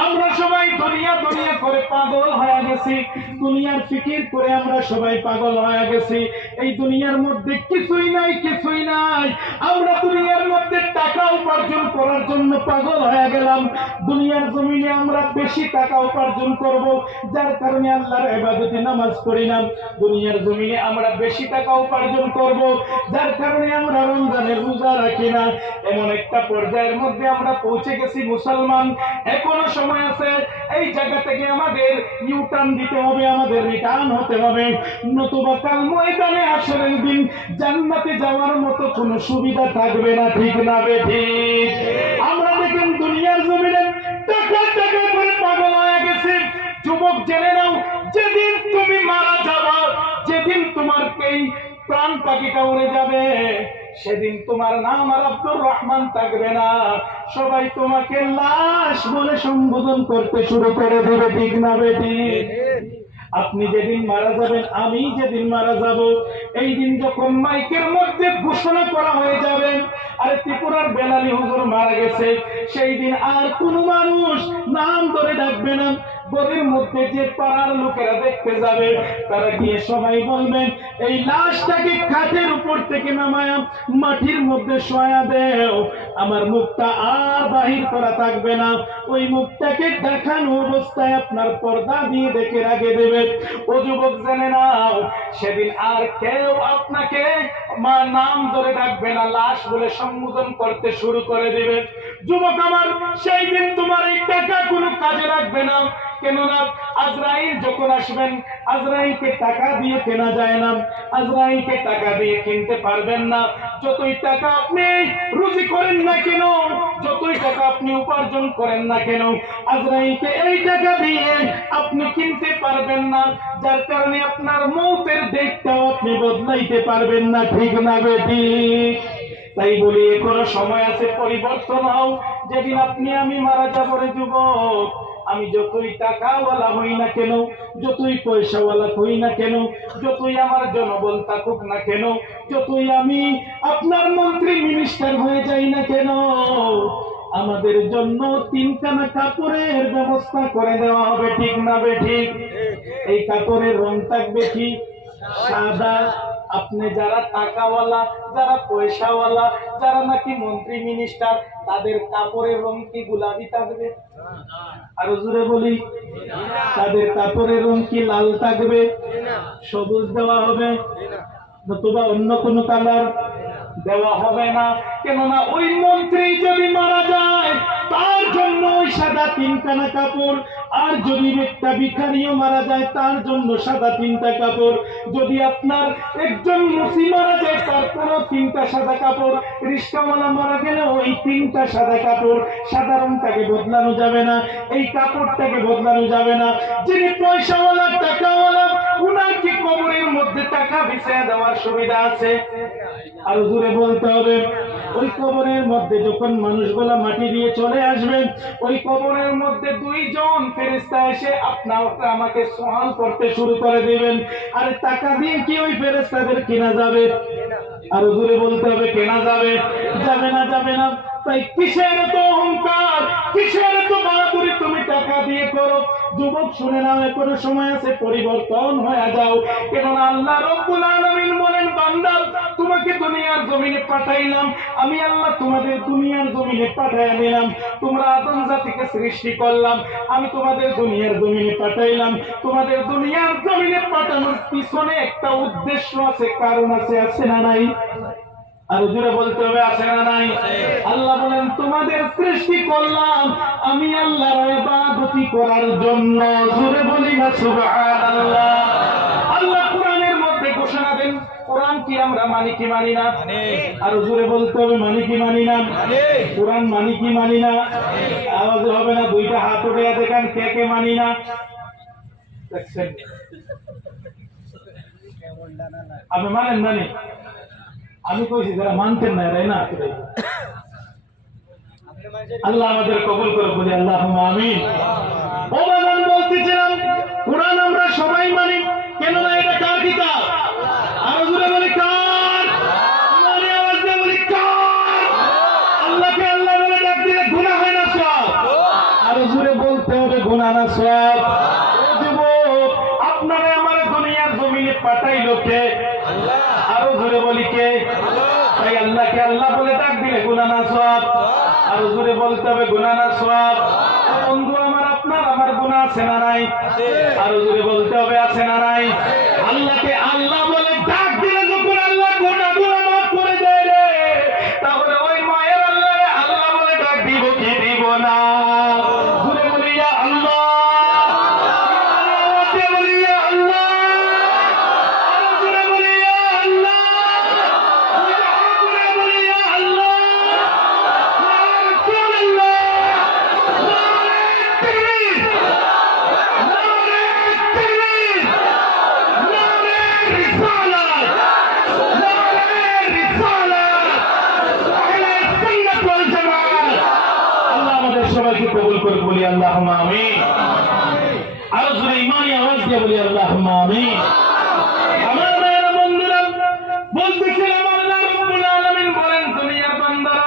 আমরা সবাই দুনিয়া দুনিয়া করে পাগল হয়ে গেছি, দুনিয়ার ফিকির করে আমরা সবাই পাগল হয়ে গেছি। এই দুনিয়ার মধ্যে কিছুই নাই, কিছুই নাই। আমরা দুনিয়ার মধ্যে টাকা উপার্জন করার জন্য পাগল হয়ে গেলাম। দুনিয়ার জমিনে আমরা বেশি টাকা উপার্জন করব, যার কারণে আল্লাহর ইবাদতে নামাজ পড়ি না। দুনিয়ার জমিনে আমরা বেশি টাকা উপার্জন করব, যার কারণে আমরা রমজানের রোজা রাখি না। এমন একটা পর্যায়ের মধ্যে আমরা পৌঁছে গেছি মুসলমান, এখনো সময় আছে। এই জায়গা থেকে আমাদের ইউটার্ন দিতে হবে, আমাদের রিটার্ন হতে হবে, নতুবা কাল ময়দানে হাশরের দিন জান্নাতে যাওয়ার মতো কোনো সুবিধা থাকবে না। ঠিক না বেঠিক? আমরা দেখেন দুনিয়ার জমিনে টাকা টাকা করে পাগল হয়ে গেছে। যুবক জেনে নাও, যেদিন তুমি মারা যাবা, যেদিন তোমার এই প্রাণ পাখিটা উড়ে যাবে, সেদিন তোমার নাম আর আব্দুর রহমান থাকবে না। সবাই তোমাকে লাশ বলে সম্বোধন করতে শুরু করে দেবে। ঠিক না বেঠিক? আপনি যেদিন মারা যাবেন, আমি যেদিন মারা যাব, এই দিন যখন মাইকের মধ্যে ঘোষণা করা হয়ে যাবে আরে ত্রিপুরার বেলালি হুজুর মারা গেছে, সেই দিন আর কোনো মানুষ নাম ধরে ডাকবে না। গলির মধ্যে যে পাড়ার লোকেরা দেখতে যাবে, তারা গিয়ে সবাই বলবেন এই লাশটাকে খাটের উপর থেকে নামায়া মাটির মধ্যে শোয়া দেও। আমার মুখটা আর বাহির করা থাকবে না, ওই মুখটাকে দেখানো অবস্থায় আপনার পর্দা দিয়ে দেখে রাখে দেবে। ও যুবক জেনে নাও, সেদিন আর কেউ আপনাকে নাম ধরে ডাকবে না, লাশ বলে সম্বোধন করতে শুরু করে দিবে। যুবক আমার, সেই দিন তোমার এই টাকা কোনো কাজে লাগবে না। কেননা আজরাইল যখন আসবেন, আজরাইলকে টাকা দিয়ে কেনা যায় না, আজরাইলকে টাকা দিয়ে কিনতে পারবেন না। যতই টাকা আপনি রুজি করেন না কেন, যতই টাকা আপনি উপার্জন করেন না কেন, আজরাইলকে এই টাকা দিয়ে আপনি কিনতে পারবেন না। যার কারণে আপনার মৌতের ডেটটাও আপনি বদলাইতে পারবেন না। ঠিক না বেঠিক? তাই বলি এখনো সময় আছে, পরিবর্তন হও। যেদিন আপনি আমি মারা যাবো রে যুবক, আমি যতই টাকাওয়ালা হই না কেন, যতই পয়সাওয়ালা হই না কেন, যতই আমার জনবল থাকুক না কেন, যতই আমি আপনার মন্ত্রী মিনিস্টার হয়ে যাই না কেন, আমাদের জন্য তিনখানা কাপড়ের ব্যবস্থা করে দেওয়া হবে। ঠিক না বেঠিক? এই কাপড়ের রং থাকবে কি? সাদা। আপনি যারা টাকাওয়ালা, যারা পয়সাওয়ালা, যারা নাকি মন্ত্রী মিনিস্টার, তাদের কাপড়ের রং কি গোলাপি থাকবে? আরো জোরে বলি, তাদের কাপড়ের রং কি লাল থাকবে? সবুজ দেওয়া হবে, নতুবা অন্য কোন কালার দেওয়া হবে না। কেননা ওই মন্ত্রী যদি মারা যায়, তার জন্য ওই সাদা তিনখানা কাপড়। আর যদি একটা ভিখারিও মারা যায়, তার জন্য সাদা তিনটা কাপড়। যদি আপনার একজন মুসি মারা যায়, তার কোনো তিনটা সাদা কাপড়। রিস্কাওয়ালা মারা গেলে ওই তিনটা সাদা কাপড়। সাধারণটাকে বদলানো যাবে না, এই কাপড়টাকে বদলানো যাবে না। যিনি পয়সাওয়ালা, টাকাওয়ালা, উনার কি কবরের মধ্যে টাকা বিছিয়ে দেওয়ার সুবিধা আছে? আরো জোরে বলতে হবে। ওই কবরের মধ্যে যখন মানুষগুলা মাটি দিয়ে চলে আসবেন, ওই কবরের মধ্যে দুইজন ফেরেশতা এসে আপনাকে আমাকে সওয়াল করতে শুরু করে দিবেন। আর টাকা দিয়ে কি ওই ফেরেশতাদের কেনা যাবে? আরো জোরে বলতে হবে, কেনা যাবে? যাবে না, যাবে না। তাই কিসের তো অহংকার, কিসের তো বাহাদুরি তুমি টাকা দিয়ে করো? যুবক শুনে নাও, এখনো সময় আছে, পরিবর্তন হয়ে যাও। কেননা আল্লাহ রব্বুল আলামিন বলেন, বান্দা তোমাকে দুনিয়ার জমিনে পাঠাইলাম, আমি আল্লাহ তোমাদের দুনিয়ার জমিনে পাঠাইয়া দিলাম। তোমরা আদম জাতিকে সৃষ্টি করলাম, আমি তোমাদের দুনিয়ার জমিনে পাঠাইলাম। তোমাদের দুনিয়ার জমিনে পাঠানোর পিছনে একটা উদ্দেশ্য আছে, কারণ আছে। আছে না নাই? আর জোরে বলতে হবে, আছে না নাই? আল্লাহ বলেন, তোমাদের সৃষ্টি করলাম আমি আল্লাহর ইবাদতি করার জন্য। জোরে বলি না সুবহানাল্লাহ। আল্লাহ কোরআনের মধ্যে ঘোষণা দেন, কোরআন কি আমরা মানি কি মানি না? আর জোরে বলতে হবে, মানি কি মানি না? কোরআন মানি কি মানি না? আওয়াজ হবে না, দুইটা হাত উঠে দেখেন কে কে মানি না। দেখছেন আপনি মানেন মানি? আমি কইছি যারা মানতেন না এরাই না। আল্লাহ আমাদের কবুল করে, বলি আল্লাহুম্মা আমিন। ও বাজান, বলতেছিলাম কোরআন আমরা সবাই মানি, কেন না এটা কার কিতাব? আরো জোরে বলি কার? আমারে আওয়াজ দিয়ে বলি কার? আল্লাহকে আল্লাহ বলে ডাক দিলে গুনাহ হয় না সব? আরো জোরে গুনানা সওয়াব। ও যুবক, আপনারে আমার দুনিয়ার জমিনে পাঠাইলো কে? আরো জোরে বলি কে? তাই আল্লাহকে আল্লাহ বলে ডাক দিলে গুনানা সওয়াব। আরো জোরে বলতে হবে গুনানা সওয়াব। বন্ধু আমার, আপনার আমার গুনাহ আছে না নাই? আরো জোরে বলতে হবে আছে না নাই? আল্লাহকে আল্লাহ বলে ডাক দিলে যখন আল্লাহ গুনাহগুলো মাফ করে দেয় রে, তাহলে ওই মায়ের আল্লাহরে আল্লাহ বলে ডাক দিব কি দিব না? জোরে বলি ইয়া আল্লাহ, জোরে বলি ইয়া আল্লাহ, আরো জোরে বলি ইয়া আল্লাহ, জোরে বলি ইয়া আল্লাহ। সবাইকে কবুল করে বলি আল্লাহুম্মা আমিন। আরো জোরে ঈমানি আওয়াজ দিয়ে বলি আল্লাহুম্মা আমিন। আমার ভাইয়েরা বন্ধুরা, বলতেছিলাম আল্লাহ রাব্বুল আলামিন বলেন, দুনিয়ার বান্দারা,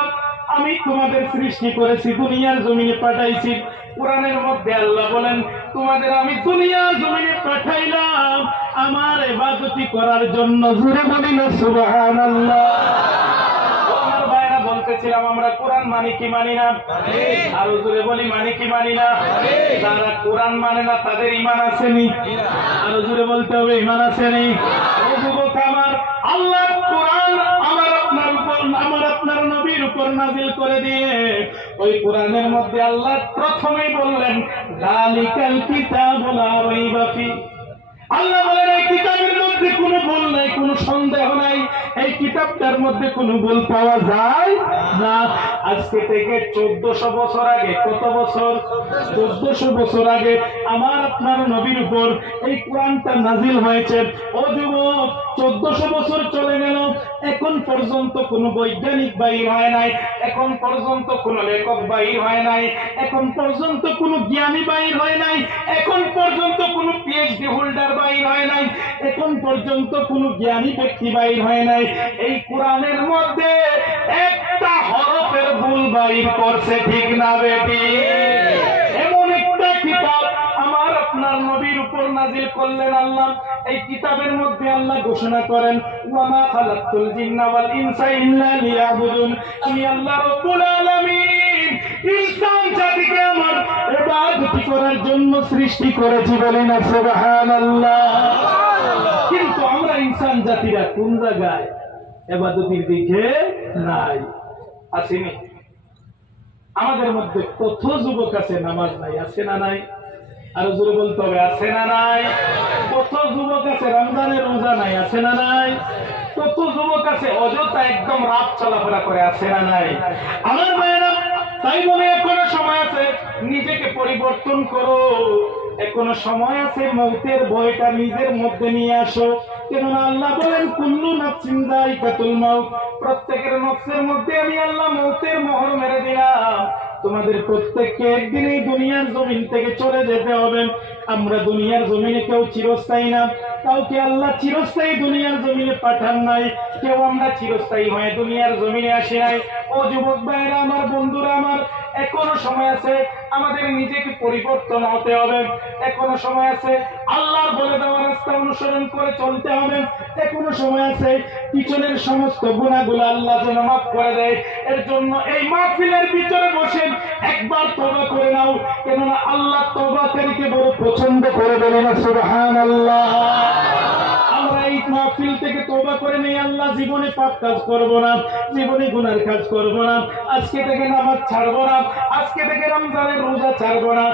আমি তোমাদের সৃষ্টি করেছি, দুনিয়ার জমিনে পাঠাইছি। কোরআনের মধ্যে আল্লাহ বলেন, তোমাদের আমি দুনিয়ার জমিনে পাঠাইলাম আমার ইবাদতি করার জন্য। জোরে বলি না সুবহানাল্লাহ। বলতেছিলাম আমরা কোরআন মানি কি মানি না? আরো জোরে বলি মানি কি মানি না? যারা কোরআন মানে না তাদের ঈমান আসেনি? আরো জোরে বলতে হবে ঈমান আসেনি? ও যুবক আমার, আল্লাহ কোরআন আমার আপনার নবীর উপর নাযিল করে দিয়ে ওই কোরআনের মধ্যে আল্লাহ প্রথমেই বললেন, যালিকাল কিতাবু লা রাইবা ফি। আল্লাহ বলেন, এই কিতাবের মধ্যে কোনো ভুল নাই, কোনো সন্দেহ নাই, এই কিতাবটার মধ্যে কোনো ভুল পাওয়া যায় না। আজকে থেকে 1400 বছর আগে, কত বছর? 1400 বছর আগে আমার আপনার নবীর উপর এই কোরআনটা নাজিল হয়েছে। ও যুবক, 1400 বছর চলে গেল, এখন পর্যন্ত কোনো বৈজ্ঞানিক বাহির হয় নাই, এখন পর্যন্ত কোনো লেখক বাহির হয় নাই, এখন পর্যন্ত কোনো জ্ঞানী বাহির হয় নাই, এখন পর্যন্ত কোনো পিএইচডি হোল্ডার বাহির হয় নাই, এখন পর্যন্ত কোনো জ্ঞানী ব্যক্তি বাহির হয় নাই। এই কোরআনের মধ্যে একটা হরফের ভুল বাহির করছে, ঠিক না বেটি? এমন একটা কিতাব আমার আপনার নবীর উপর নাজিল করলেন আল্লাহ। এই কিতাবের মধ্যে আল্লাহ ঘোষণা করেন, ওয়ামা খালাকতুল জিন্না ওয়াল ইনসা ইল্লা লিয়াবুদুন। আমি আল্লাহ রাব্বুল আলামিন ইনসান জাতিকে আমার ইবাদত করার জন্য সৃষ্টি করেছি, বলেন সুবহানাল্লাহ। কিন্তু আমরা ইনসান জাতিরা কোন জায়গায়? ইবাদতের দিকে নাই, আসেনি। আমাদের মধ্যে কত যুবক আছে নামাজ নাই, আছে না নাই? আরো জোরে বলতে হবে আছে না নাই? কত যুবক আছে রমজানের রোজা নাই, আছে না নাই? কত যুবক আছে অযথা একদম রাত চলাফেরা করে, আছে না নাই? আমার ভাইয়েরা, তাই বলে এখনো সময় আছে, নিজেকে পরিবর্তন করো। এখনো সময় আছে, মৌতের ভয়টা নিজের মধ্যে নিয়ে আসো। কেননা আল্লাহ বলেন, কুল্লু নাফসিন যায়িকাতুল মাউত। প্রত্যেকের নফসের মধ্যে আমি আল্লাহ মৌতের মোহর মেরে দিলাম। তোমাদের প্রত্যেককে একদিন এই দুনিয়ার জমিন থেকে চলে যেতে হবে। আমরা দুনিয়ার জমিনে কেউ চিরস্থায়ী না, কাউকে আল্লাহ চিরস্থায়ী দুনিয়ার জমিনে পাঠান নাই, কেউ আমরা চিরস্থায়ী হয়ে দুনিয়ার জমিনে আসি নাই। ও যুবক ভাইরা আমার, বন্ধুরা আমার, এখনো সময় আছে আমাদের নিজেকে পরিবর্তন হতে হবে। এখনো সময় আছে আল্লাহর বলে দেওয়া রাস্তা অনুসরণ করে চলতে হবে। এখনো সময় আছে পিছনের সমস্ত গুনাহগুলো আল্লাহ যেন মাফ করে দেয়। এর জন্য এই মাহফিলের ভিতরে বসে একবার তওবা করে নাও, কেননা আল্লাহ তওবাকারীকে বড় পছন্দ করে, বলেন সুবহানাল্লাহ। আমরা এই মাহফিল থেকে তওবা করে নেই, আল্লাহ জীবনে পাপ কাজ করব না, জীবনে গুনার কাজ করব না, আজকে থেকে নামাজ ছাড়বো না, আজকে থেকে রমজানের রোজা ছাড়বো না।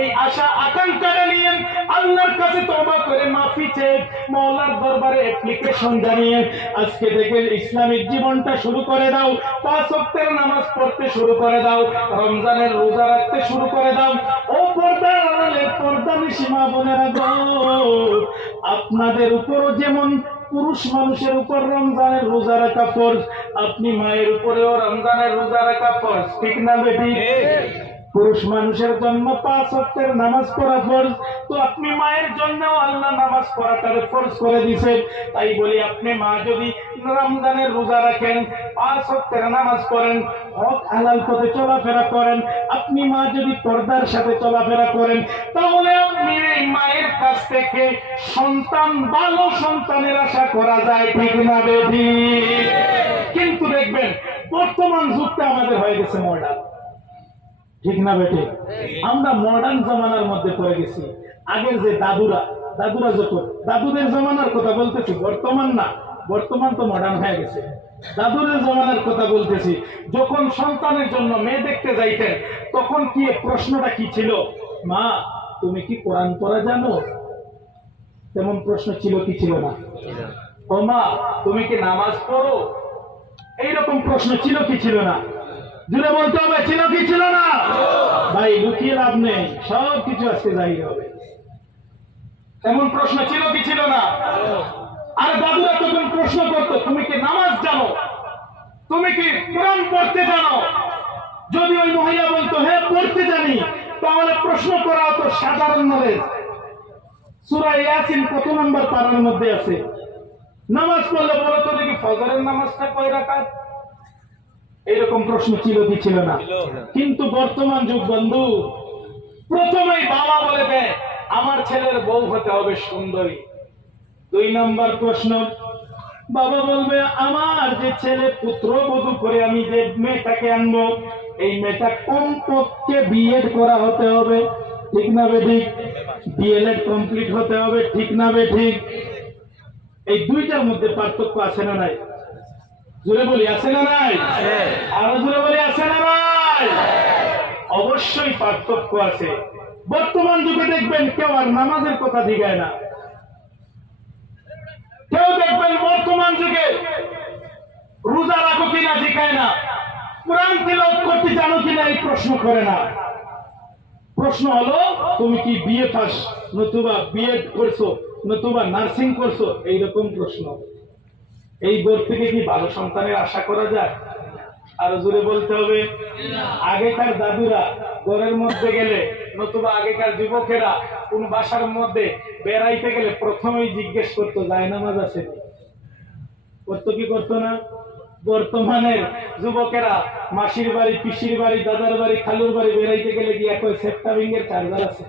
এই আশা আকাঙ্ক্ষা নিয়ে আল্লাহর কাছে তওবা করে মাফি চেয়ে মাওলার দরবারে অ্যাপ্লিকেশন জানিয়ে আজকে থেকে ইসলামিক জীবনটা শুরু করে দাও। 5 ওয়াক্তের নামাজ পড়তে শুরু করে দাও, রমজানের রোজা রাখতে শুরু করে দাও। ও পর্দার আড়ালে পর্দানিশী মা বোনেরা গো, আপনাদের উপরও যেমন পুরুষ মানুষের উপর রমজানের রোজা রাখা ফরজ, আপনি মায়ের উপরেও রমজানের রোজা রাখা ফরজ, ঠিক না বেটি? পুরুষ মানুষের জন্য 5 ওয়াক্তের নামাজ পড়া ফরজ, তো আপনি মায়ের জন্য আল্লাহ নামাজ পড়াটারে ফরজ করে দিয়েছেন। তাই বলি আপনি মা যদি রমজানের রোজা রাখেন, 5 ওয়াক্তের নামাজ পড়েন, হক হালাল পথে চলাফেরা করেন, আপনি মা যদি পর্দার সাথে চলাফেরা করেন, তাহলে আপনি এই মায়ের কাছ থেকে সন্তান, ভালো সন্তানের আশা করা যায়, ঠিক না বেঠি? কিন্তু দেখবেন বর্তমান যুগটা আমাদের হয়ে গেছে মডার্ন, ঠিক না বেটে? আমরা মডার্ন জমানার মধ্যে পড়ে গেছি। আগের যে দাদুরা যত দাদুদের জমানার কথা বলতেছি, বর্তমান না, বর্তমান তো মডার্ন হয়ে গেছে। দাদুদের জমানার কথা বলতেছি, যখন সন্তানের জন্য মেয়ে দেখতে যাইতেন, তখন কি প্রশ্নটা কি ছিল? মা, তুমি কি কোরআন পড়া জানো? তেমন প্রশ্ন ছিল কি ছিল না? ও মা, তুমি কি নামাজ পড়ো? এইরকম প্রশ্ন ছিল কি ছিল না? জুড়ে বলতে হবে, ছিল কি ছিল না? ভাই লুকিয়ে লাভ নেই, সব কিছু আজকে জাহির হবে। এমন প্রশ্ন ছিল কি ছিল না? আর দাদুরা তখন প্রশ্ন করতো, তুমি কি নামাজ জানো? তুমি কি কোরআন পড়তে জানো? যদি ওই মহিলা বলতো হ্যাঁ পড়তে জানি, তাহলে প্রশ্ন করা তো সাধারণ নলেজ। সূরা ইয়াসিন কত নম্বর পারার মধ্যে আছে? নামাজ পড়লে বলো তো দেখি ফজরের নামাজটা কয় রাকাত? এরকম প্রশ্ন ছিল কি ছিল না? কিন্তু বর্তমান যুগ বন্ধু, প্রথমেই বাবা বলে দেয় আমার ছেলের বউ হতে হবে সুন্দরী। 2 নম্বর প্রশ্ন, বাবা বলবে আমার যে ছেলে পুত্রবধূ করে আমি যে মেয়েটাকে আনবো, এই মেয়েটা কমপক্ষে বিএড করা হতে হবে, ঠিক না বেঠিক? ডিএলএড কমপ্লিট হতে হবে, ঠিক না বেঠিক? এই দুইটার মধ্যে পার্থক্য আছে না নাই? জোরে বলি আছে না নাই? আরো জোরে বলি আছে না নাই? অবশ্যই পার্থক্য আছে। বর্তমান যুগে দেখবেন কেউ আর নামাজের কথা জিগায় না। কেউ দেখবেন বর্তমান যুগে রোজা রাখো কিনা জিগায় না, কোরআন তিলাওয়াত করতে জানো কিনা এই প্রশ্ন করে না। প্রশ্ন হলো তুমি কি বিএ পাস, নতুবা বিএড করছো, নতুবা নার্সিং করছো, এইরকম প্রশ্ন। এই বোর্ড থেকে কি ভালো সন্তানের আশা করা যায়? আর জোরে বলতে হবে। আগেকার দাদুরা ঘরের মধ্যে গেলে, নতুবা আগেকার যুবকেরা কোন বাসার মধ্যে বেড়াইতে গেলে প্রথমেই জিজ্ঞেস করতো জায়নামাজ আছে? করতো কি করতো না? বর্তমানের যুবকেরা মাসির বাড়ি, পিসির বাড়ি, দাদার বাড়ি, খালুর বাড়ি বেড়াইতে গেলে গিয়ে কয় সেপ্টাবিংয়ের চার্জার আছে?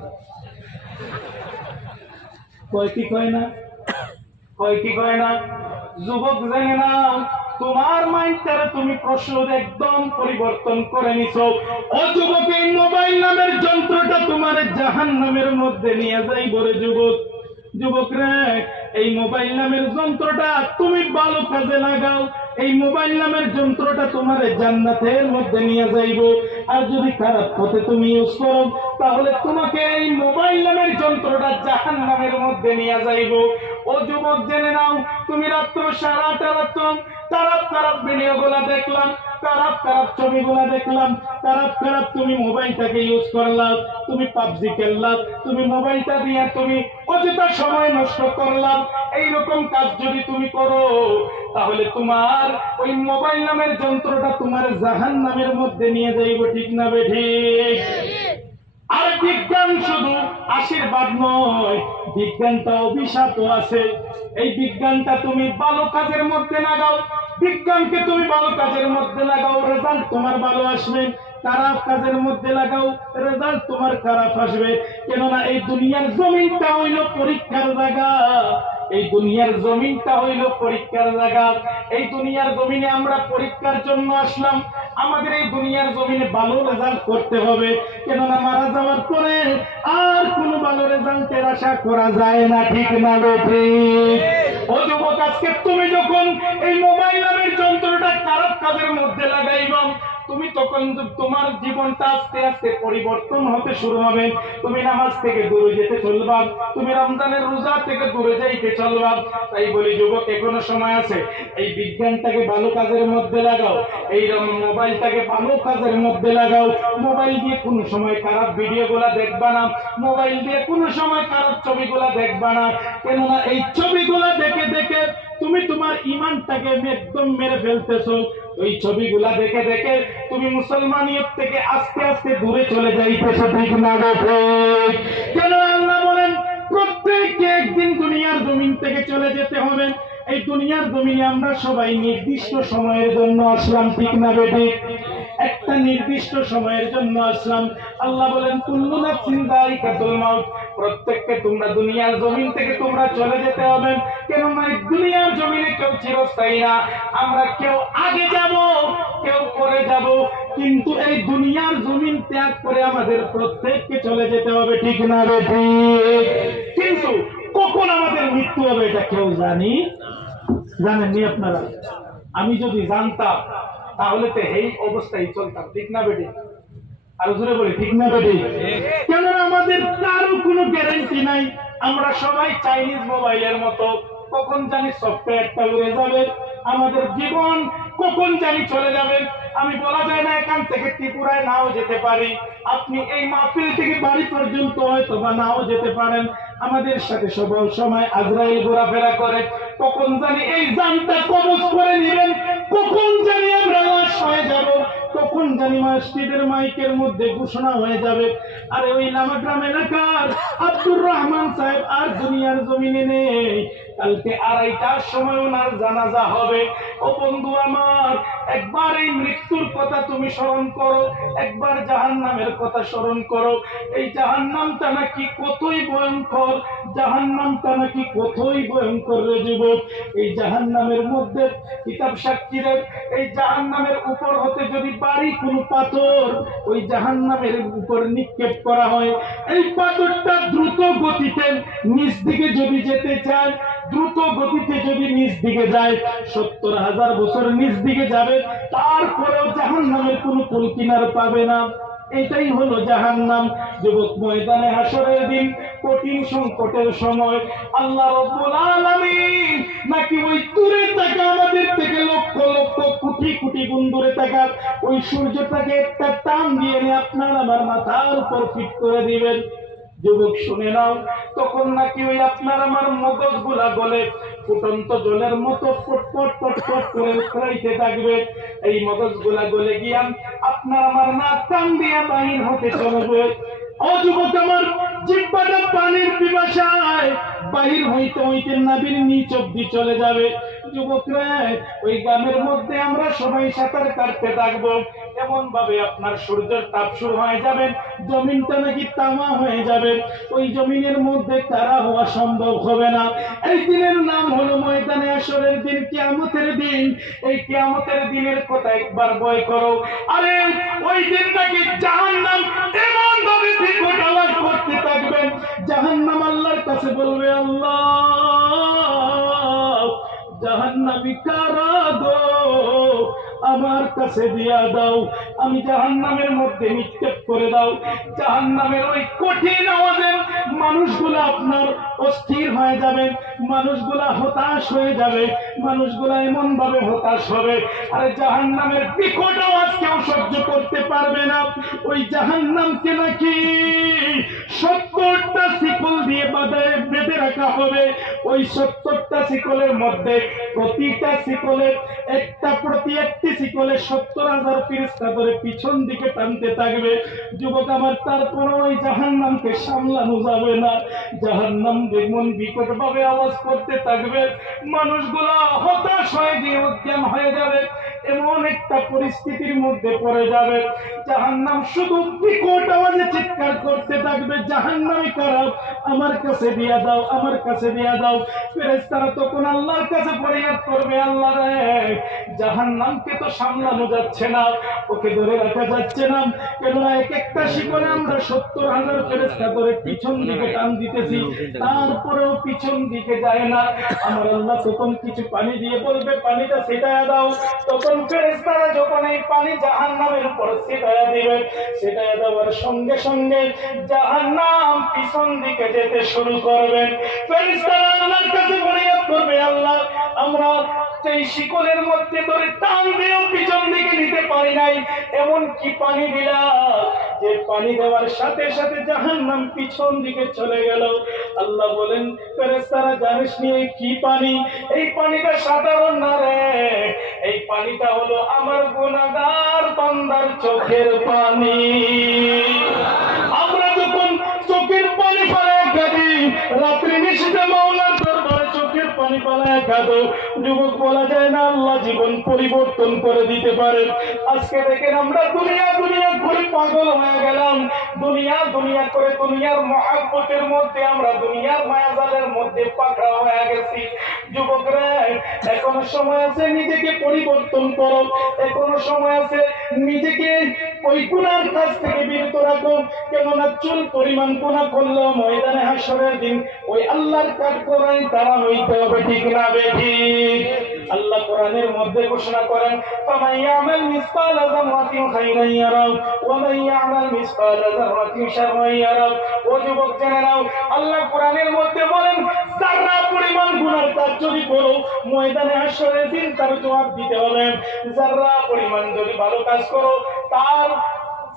কয় কি কয় না? কয় কি কয় না? যুবক জেনে নাও, তোমার মাইন্ডটারে তুমি প্রশ্ন একদম পরিবর্তন করে নিছো। ও যুবক, এই মোবাইল নামের যন্ত্রটা তোমার জাহান্নামের মধ্যে নিয়ে যাইব রে যুবক। যুবক রে, এই মোবাইল নামের যন্ত্রটা তুমি ভালো কাজে লাগাও, এই মোবাইল নামের যন্ত্রটা তোমার জান্নাতের মধ্যে নিয়ে যাইব। আর যদি খারাপ পথে তুমি ইউজ করো, তাহলে তোমাকে এই মোবাইল নামের যন্ত্রটা জাহান্নামের মধ্যে নিয়ে যাইব। ও যুবক জেনে নাও, তুমি রাত্র সারাটা রাত্র খারাপ ভিডিও গুলা দেখলাম, খারাপ ছবিগুলা দেখলাম, খারাপ তুমি মোবাইলটাকে ইউজ করলাম, তুমি পাবজি খেললাম, তুমি মোবাইলটা দিয়ে তুমি অযথা সময় নষ্ট করলাম। এইরকম কাজ যদি তুমি করো, তাহলে তোমার ওই মোবাইল নামের যন্ত্রটা তোমার জাহান্নামের মধ্যে নিয়ে যাইব, ঠিক না বেঠিক? আর বিজ্ঞান শুধু আশীর্বাদ নয়, বিজ্ঞানটা অভিশাপও আছে। এই বিজ্ঞানটা তুমি ভালো কাজের মধ্যে লাগাও, বিজ্ঞানকে তুমি ভালো কাজের মধ্যে লাগাও, রেজাল্ট তোমার ভালো আসবে। খারাপ কাজের মধ্যে লাগাও, রেজাল্ট তোমার খারাপ আসবে। কেননা এই দুনিয়ার জমিনটা হইল পরীক্ষার জায়গা। এই দুনিয়ার জমিনটা হইল পরীক্ষার জায়গা। এই দুনিয়ার জমিনে আমরা পরীক্ষার জন্য আসলাম। আমাদের এই দুনিয়ার জমিনে ভালো রেজাল্ট করতে হবে, কেননা মারা যাওয়ার পরে আর কোনো ভালো রেজাল্টের আশা করা যায় না, ঠিক না বেঠিক? ও যুবক, আজকে তুমি যখন এই মোবাইল নামের যন্ত্রটা খারাপ কাজের মধ্যে লাগাইবা, তুমি তখন তোমার জীবনটা আস্তে আস্তে পরিবর্তন হতে শুরু হবে। তুমি নামাজ থেকে দূরে যেতে চলবা, তুমি রমজানের রোজা থেকে দূরে যাইতে চলবা। তাই বলি যুবক, এখনো সময় আছে, এই বিজ্ঞানটাকে ভালো কাজের মধ্যে লাগাও, এই মোবাইলটাকে ভালো কাজের মধ্যে লাগাও। মোবাইল দিয়ে কোনো সময় খারাপ ভিডিও গুলা দেখবা না, মোবাইল দিয়ে কোনো সময় খারাপ ছবিগুলা দেখবা না। কেননা এই ছবিগুলা দেখে দেখে তুমি তোমার ইমানটাকে একদম মেরে ফেলতেছো। ওই ছবিগুলা দেখে দেখে তুমি মুসলমানিয়ত থেকে আস্তে আস্তে দূরে চলে যাইতেছো, ঠিক না দেখো? কেন আল্লাহ বলেন প্রত্যেককে একদিন দুনিয়ার জমিন থেকে চলে যেতে হবে। এই দুনিয়ার জমিনে আমরা সবাই নির্দিষ্ট সময়ের জন্য আসলাম, ঠিক না বেটি? একটা নির্দিষ্ট সময়ের জন্য আসলাম। আল্লাহ বলেন কুল্লু নাফসিন যায়িকাতুল মাউত, প্রত্যেককে তোমরা দুনিয়ার জমিন থেকে তোমরা চলে যেতে হবে। কেন না এই দুনিয়ার জমিনে কেউ চিরস্থায়ী না। আমরা কেউ আগে যাব, কেউ পরে যাব, কিন্তু এই দুনিয়ার জমিন ত্যাগ করে আমাদের প্রত্যেককে চলে যেতে হবে, ঠিক না বেটি? কিন্তু কখন আমাদের মৃত্যু হবে এটা কেউ জানেননি আপনারা? আমি যদি জানতাম তাহলে তো এই অবস্থায় চলতাম, ঠিক না বেটি? আরো জোরে বলি, ঠিক না বেটি? কেন আমাদের কারো কোনো গ্যারান্টি নাই। আমরা সবাই চাইনিজ মোবাইলের মতো, কখন জানি সফটওয়্যারটা উড়ে যাবে, আমাদের জীবন কখন জানি চলে যাবে। আমি বলা যায় না, এখান থেকে ত্রিপুরায় নাও যেতে পারি, আপনি এই মাহফিল থেকে বাড়ি পর্যন্ত হয়তো বা নাও যেতে পারেন। আমাদের সাথে সব সময় আজরাইল ঘোরাফেরা করে, কখন জানি এই জানটা কবজ করে নেবেন, কখন জানি আমরা লাশ হয়ে যাব, কখন জানি মসজিদের মাইকের মধ্যে ঘোষণা হয়ে যাবে, আরে ওই নামাগ্রাম এলাকার আব্দুর রহমান সাহেব আর দুনিয়ার জমিনে নেই, কালকে 2:30টার সময় ওনার জানাজা হবে। ও বন্ধু আমার, একবার এই মৃত্যুর কথা তুমি স্মরণ করো, একবার জাহান্নামের কথা স্মরণ করো। এই জাহান্নামটা নাকি কতই ভয়ঙ্কর, জাহান্নামটা নাকি কতই ভয়ঙ্কর রে যুবক। এই জাহান্নামের মধ্যে কিতাব সাক্ষীদের, এই জাহান্নামের উপর হতে যদি বাড়ি কোনো পাথর ওই জাহান্নামের উপর নিক্ষেপ করা হয়, এই পাথরটা দ্রুত গতিতে নিচ দিকে যদি যেতে চায়, দ্রুত গতিতে যদি নিচ দিকে যায়, 70,000 বছর নিচ দিকে যাবে, তারপরেও জাহান্নামের কোনো কুল কিনার পাবে না। এটাই হলো জাহান্নাম। যুবক, ময়দানে হাসরের দিন কঠিন সংকটের সময় আল্লাহ রাব্বুল আলামিন নাকি ওই দূরে থাকা আমাদের থেকে লক্ষ লক্ষ কোটি কোটি গুণ দূরে থাকা ওই সূর্যটাকে একটা টান দিয়ে নিয়ে আপনার আমার মাথার উপর ফিট করে দিবেন। যুবক শুনে নাও, তখন নাকি ওই আপনার আমার মগজগুলা গলে ফুটন্ত জলের মতো পটপট পটপট করে ফেলাইতে থাকবে। এই মগজগুলা গলে গিয়া আপনার আমার নাক কান দিয়ে বাহির হতে চলবে। ও যুবক আমার, জিহ্বাটা পানির পিপাসায় বাহির হইতে হইতে নাভির নিচ অব্দি চলে যাবে। যুবকরা, ওই গ্রামের মধ্যে আমরা সবাই সাঁতার কাটতে থাকবো, এমন ভাবে আপনার সূর্যের তাপ শুরু হয়ে যাবে, জমিনটা নাকি তামা হয়ে যাবে, ওই জমিনের মধ্যে তারা হওয়া সম্ভব হবে না। এই দিনের নাম হলো ময়দানে হাসরের দিন, কিয়ামতের দিন। এই কিয়ামতের দিনের কথা একবার ভয় করো। আরে ওই দিন নাকি জাহান্নাম এমন ভাবে বিকট আওয়াজ করতে থাকবেন, জাহান্নাম আল্লাহর কাছে বলবে, আল্লাহ জাহান্নামী কারা গো, আমার কাছে দিয়া দাও, আমি জাহান্নামের মধ্যে নিক্ষেপ করে দাও। জাহান্নামের ওই কঠিন আওয়াজে মানুষগুলো আপনার অস্থির হয়ে যাবে, মানুষগুলা হতাশ হয়ে যাবে, মানুষগুলা এমন ভাবে হতাশ হবে, আরে জাহান্নামের বিকট আওয়াজ কেউ সহ্য করতে পারবে না। ওই জাহান্নামকে নাকি 70টা শিকল দিয়ে বেঁধে রাখা হবে। ওই 70টা শিকলের মধ্যে প্রতিটা শিকলের প্রতি একটি শিকলে 70,000 ফেরেশতা ধরে পিছন দিকে টানতে থাকবে। যুবক আমার, তারপর ওই জাহান্নামকে সামলানো যাবে না। জাহান্নাম যেমন বিকট ভাবে আওয়াজ করতে থাকবে, মানুষগুলা হতাশ হয়ে গিয়ে অজ্ঞান হয়ে যাবে, এমন একটা পরিস্থিতির মধ্যে পড়ে যাবে। জাহান্নাম শুধু বিকট আওয়াজে চিৎকার করতে থাকবে, জাহান্নামী কারা, আমার কাছে দিয়া দাও, আমার কাছে দিয়া দাও। ফেরেশতারা তখন আল্লাহর কাছে ফরিয়াদ করবে, আল্লাহ রে, জাহান্নামকে তো সামলানো যাচ্ছে না, ওকে ধরে রাখা যাচ্ছে না, কেননা এক একটা শিকলে আমরা 70,000 ফেরেশতা ধরে পিছন দিকে টান দিতেছি, তারপরেও পিছন দিকে যায় না। আমার আল্লাহ তখন কিছু পানি দিয়ে বলবে, পানিটা ছিটায়া দাও। তখন ফেরেশতারা যখন এই পানি জাহান্নামের উপর ছিটায়া দিবে, ছিটায়া দেওয়ার সঙ্গে সঙ্গে জাহান্নাম পিছন দিকে যেতে শুরু করবে। ফেরেশতারা আল্লাহর কাছে ফরিয়াদ করবে, আল্লাহ আমরা সেই শিকলের মধ্যে ধরে টান দিয়েও পিছন দিকে নিতে পারি নাই। এমন কি পানি দিলাম যে পানি দেওয়ার সাথে সাথে জাহান্নাম পিছন দিকে চলে গেল। আল্লাহ বলেন, ফেরেশতারা জানিস নি এই কি পানি? এই পানিটা সাধারণ না রে, এই পানিটা হলো আমার গুনাহগার বান্দার চোখের পানি। আমরা যখন চোখের পানি ফেলায় কাঁদি, রাত্রি নিশীথে মাওলার দরবারে চোখের পানি ফেলায় কাঁদো, যুবক বলা যায় না আল্লাহ জীবন পরিবর্তন করে দিতে পারে। আজকে দেখেন আমরা দুনিয়া দুনিয়া করে পাগল হয়ে গেলাম, দুনিয়া দুনিয়া করে দুনিয়ার মহাব্বতের মধ্যে আমরা দুনিয়ার মায়াজালের মধ্যে পাকড়াও হয়ে গেছি। যুবকরা, এখনো সময় আছে নিজেকে পরিবর্তন করো, এখনো সময় আছে নিজেকে ওই গুনার কাছ থেকে বিরত রাখো। কেননা চুল পরিমাণ গুনাহ করলেও ময়দানে হাসরের দিন ওই আল্লাহর কাঠগড়ায় তারা হইতে হবে, ঠিক না বেঠিক? আল্লাহ কোরআনের মধ্যে ঘোষণা করেন, ফামান ইয়ামাল মিসকালা যাররাতিন খাইরান ইয়ারাহু ওয়া মান ইয়ামাল মিসকালা যাররাতিন শাররান ইয়ারাহু। ও যুবক জেনে নাও, আল্লাহ কোরআনের মধ্যে বলেন, যারা পরিমাণ গুনার কাজ যদি করো ময়দানে হাসরের দিন তার জবাব দিতে হবে। যারা পরিমাণ যদি ভালো কাজ করো তার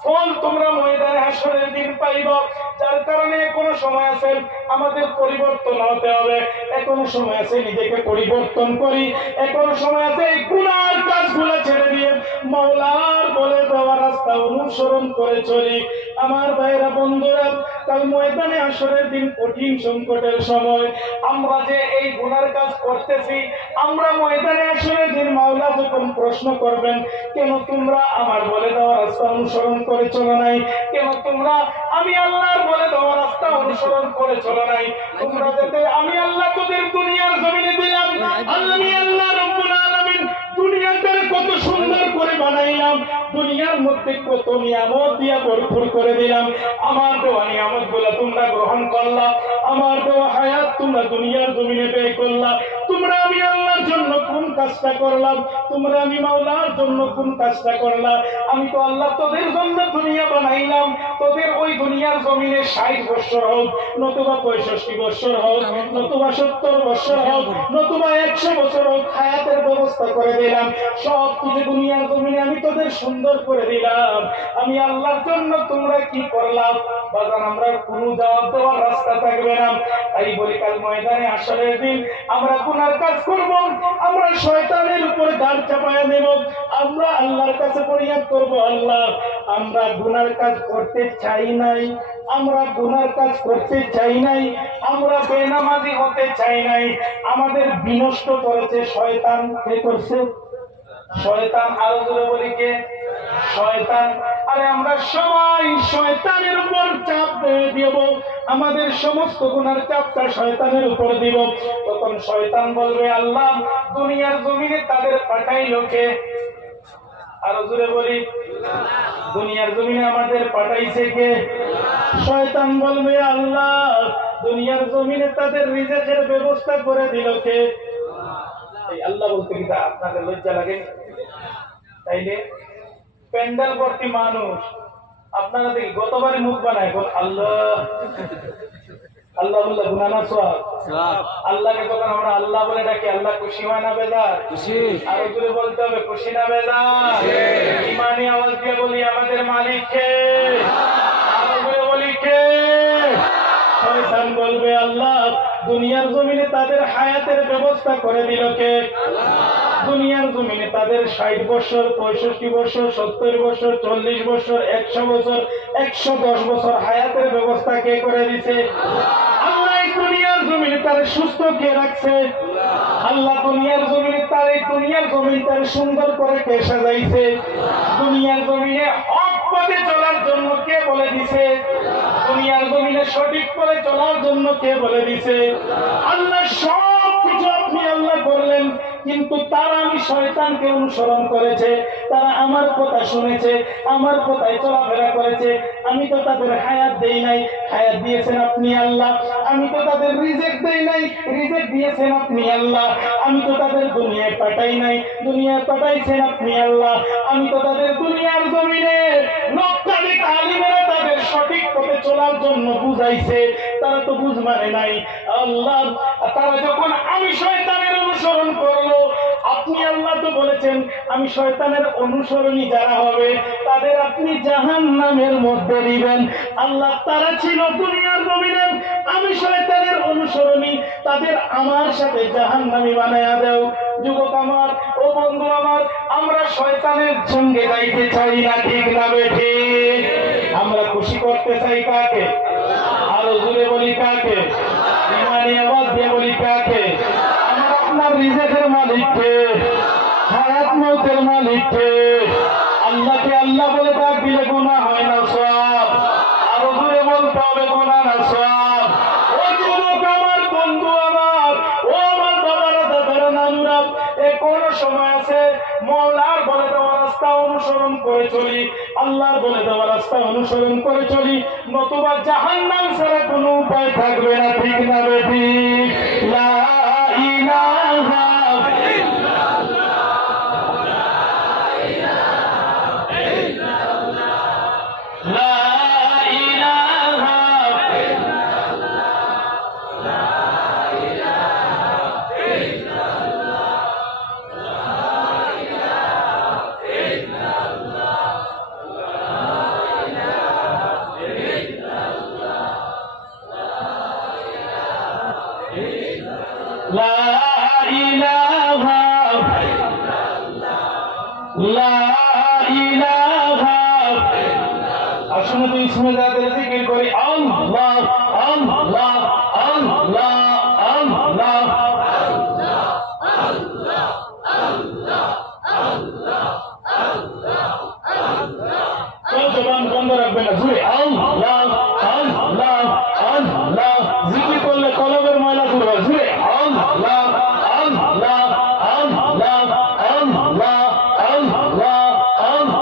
ফল তোমরা ময়দানে হাসরের দিন পাইবা। যার কারণে কোনো সময় আছে আমাদের পরিবর্তন হতে হবে, এখনো সময় আছে নিজেকে পরিবর্তন করি, এখনো সময় আছে এই গুনার কাজগুলো ছেড়ে দিয়ে মাওলার বলে দেওয়া রাস্তা অনুসরণ করে চলি। আমার ভাইরা বন্ধুরা, কাল ময়দানে হাসরের দিন কঠিন সংকটের সময় আমরা যে এই গুনার কাজ করতেছি, আমরা ময়দানে হাসরের দিন মাওলা যখন প্রশ্ন করবেন, কেন তোমরা আমার বলে দেওয়া রাস্তা অনুসরণ করে চলো নাই? কেন তোমরা আমি আল্লাহর বলে দেওয়া রাস্তা অনুসরণ করে চলো নাই? তোমরা যাতে আমি আল্লাহ তোদের দুনিয়ার জমিনে দিলাম, আমি আল্লাহ রব্বুল আলামিন দুনিয়াটার কত সুন্দর করে বানাইলাম, দুনিয়ার মধ্যে কত নিয়ামত দিয়া ভরপুর করে দিলাম। আমার দেওয়া নিয়ামত গুলা তোমরা গ্রহণ করলা, আমার দেওয়া হায়াত তোমরা দুনিয়ার জমিনে ব্যয় করলা। তোমরা আমি আল্লাহর জন্য কোন কাজটা করলাম? তোমরা আমি মাওলার জন্য কোন কাজটা করলাম? আমি তো আল্লাহ তোদের জন্য দুনিয়া বানাইলাম, তোদের ওই দুনিয়ার জমিনে 60 বছর হোক, নতুবা 65 বছর হোক, নতুবা 70 বছর হোক, নতুবা 100 বছর হোক, হায়াতের ব্যবস্থা করে দিলাম। সব কিছু দুনিয়ার জমিনে আমি তোদের সুন্দর করে দিলাম। আমি আল্লাহর জন্য তোমরা কি করলাম? বাজান, আমরা কোনো জবাব দেওয়ার রাস্তা থাকবে না। তাই বলি কাল ময়দানে হাসরের দিন আমরা গুনার কাজ করব, আমরা শয়তানের উপর গাল চাপায়া দেব, আমরা আল্লাহর কাছে ফরিয়াদ করব, আল্লাহ আমরা গুনার কাজ করতে চাই নাই, আমরা গুনার কাজ করতে চাই নাই, আমরা বেনামাজি হতে চাই নাই, আমাদের বিনষ্ট করেছে শয়তান। কে করছে? শয়তান। আরো জোরে বলি কে? শয়তান। আরে আমরা সবাই শয়তানের উপর চাপ দেব, আমাদের সমস্ত গুনার চাপটা শয়তানের উপর দিব। তখন শয়তান বলবে, আল্লাহ দুনিয়ার জমিনে তাদের পাঠাইলো কে? আরো জোরে বলি, দুনিয়ার জমিনে আমাদের পাঠাইছে কে? শয়তান বলবে, আল্লাহ দুনিয়ার জমিনে তাদের রিজিকের ব্যবস্থা করে দিল কে? এই আল্লাহ বলতে কি আপনাদের লজ্জা লাগে? তাইলে প্যান্ডেল ভর্তি মানুষ, আপনারা দেখি গতবারে মুখ বানায় আল্লাহ আল্লাহ বললে গুনাহ না সওয়াব? আল্লাহকে যখন আমরা আল্লাহ বলে ডাকি, আল্লাহ খুশি হয় না বেজার? খুশি। আরো জোরে বলতে হবে, খুশি না বেজার? ইমানি আওয়াজ দিয়ে বলি, আমাদের মালিক কে? আরো জোরে বলি কে? শয়তান বলবে, আল্লাহ দুনিয়ার জমিনে তাদের হায়াতের ব্যবস্থা করে দিল কে? দুনিয়ার জমিনে তাদের 60 বছর, 65 বছর, 70 বছর, 40 বছর, 100 বছর, 110 বছর হায়াতের ব্যবস্থা কে করে দিছে? আল্লাহ দুনিয়ার জমিনে তার সুস্থ কে রাখছে? আল্লাহ দুনিয়ার জমিনে তার এই দুনিয়ার জমিন তার সুন্দর করে কে সাজাইছে? দুনিয়ার জমিনে হক পথে চলার জন্য কে বলে দিছে? দুনিয়ার জমিনে সঠিক পথে চলার জন্য কে বলে দিছে? আল্লাহ সব কিছু আপনি আল্লাহ করলেন, কিন্তু তারা আমি শয়তানকে অনুসরণ করেছে, তারা আমার কথা শুনেছে, আমার কথায় চলাফেরা করেছে। আমি তো তাদের হায়াত দেই নাই, হায়াত দিয়েছেন আপনি আল্লাহ। আমি তো তাদের রিজিক দেই নাই, রিজিক দিয়েছেন আপনি আল্লাহ। আমি তো তাদের দুনিয়ায় পাঠাই নাই, দুনিয়ায় পাঠাইছেন আপনি আল্লাহ। আমি তো তাদের দুনিয়ার জমিনে লক্ষাধিক আলিমেরা তাদের সঠিক পথে চলার জন্য বুঝাইছে, তারা তো বুঝ মানে নাই আল্লাহ। তারা যখন আমি শয়তানের অনুসরণ করলো। আপনি আল্লাহ তো বলেছেন আমি শয়তানের অনুসরণী যারা হবে তাদের আপনি জাহান্নামের মধ্যে দিবেন। আল্লাহ তারা ছিল দুনিয়ার জমিনে, আমি শয়তানের অনুসরণী, তাদের আমার সাথে জাহান্নামী বানায়া দাও। যুবক আমার, ও বন্ধু আমার, আমরা শয়তানের সঙ্গে যাইতে চাই না, ঠিক না বেঠিক? আমরা খুশি করতে চাই কাকে? আরো জোরে বলি কাকে? ইমানি আওয়াজ দিয়ে বলি কাকে? আমার আপনার রিজেকের মালিককে, হায়াত মৌতের মালিককে। আল্লাহকে আল্লাহ বলে ডাক দিলে গুনাহ হয় না সওয়াব। আরো জোরে বলতে হবে গুনাহ না সওয়াব। ও যুবক আমার, বন্ধু আমার, ও আমার বাবারা, দাদারা, নানুরা, এ কোন সময় আছে মওলার বলে দেওয়া রাস্তা অনুসরণ করে চলি, আল্লাহর বলে দেওয়া রাস্তা অনুসরণ করে চলি, নতুবা জাহান্নাম ছাড়া কোনো উপায় থাকবে না, ঠিক না বেঠিক? লা ইলাহা আসলে তো ইসমে জাতের জিকির করি, আল্লাহ আল্লাহ আল্লাহ আল্লাহ। কেউ জবান বন্ধ রাখবে না, জুড়ে আল্লাহ আল্লাহ আল্লাহ। জিকির করলে কলবের ময়লা দূর হয়, জুড়ে আল্লাহ আল্লাহ আল্লাহ আল্লাহ আল্লাহ আল্লাহ।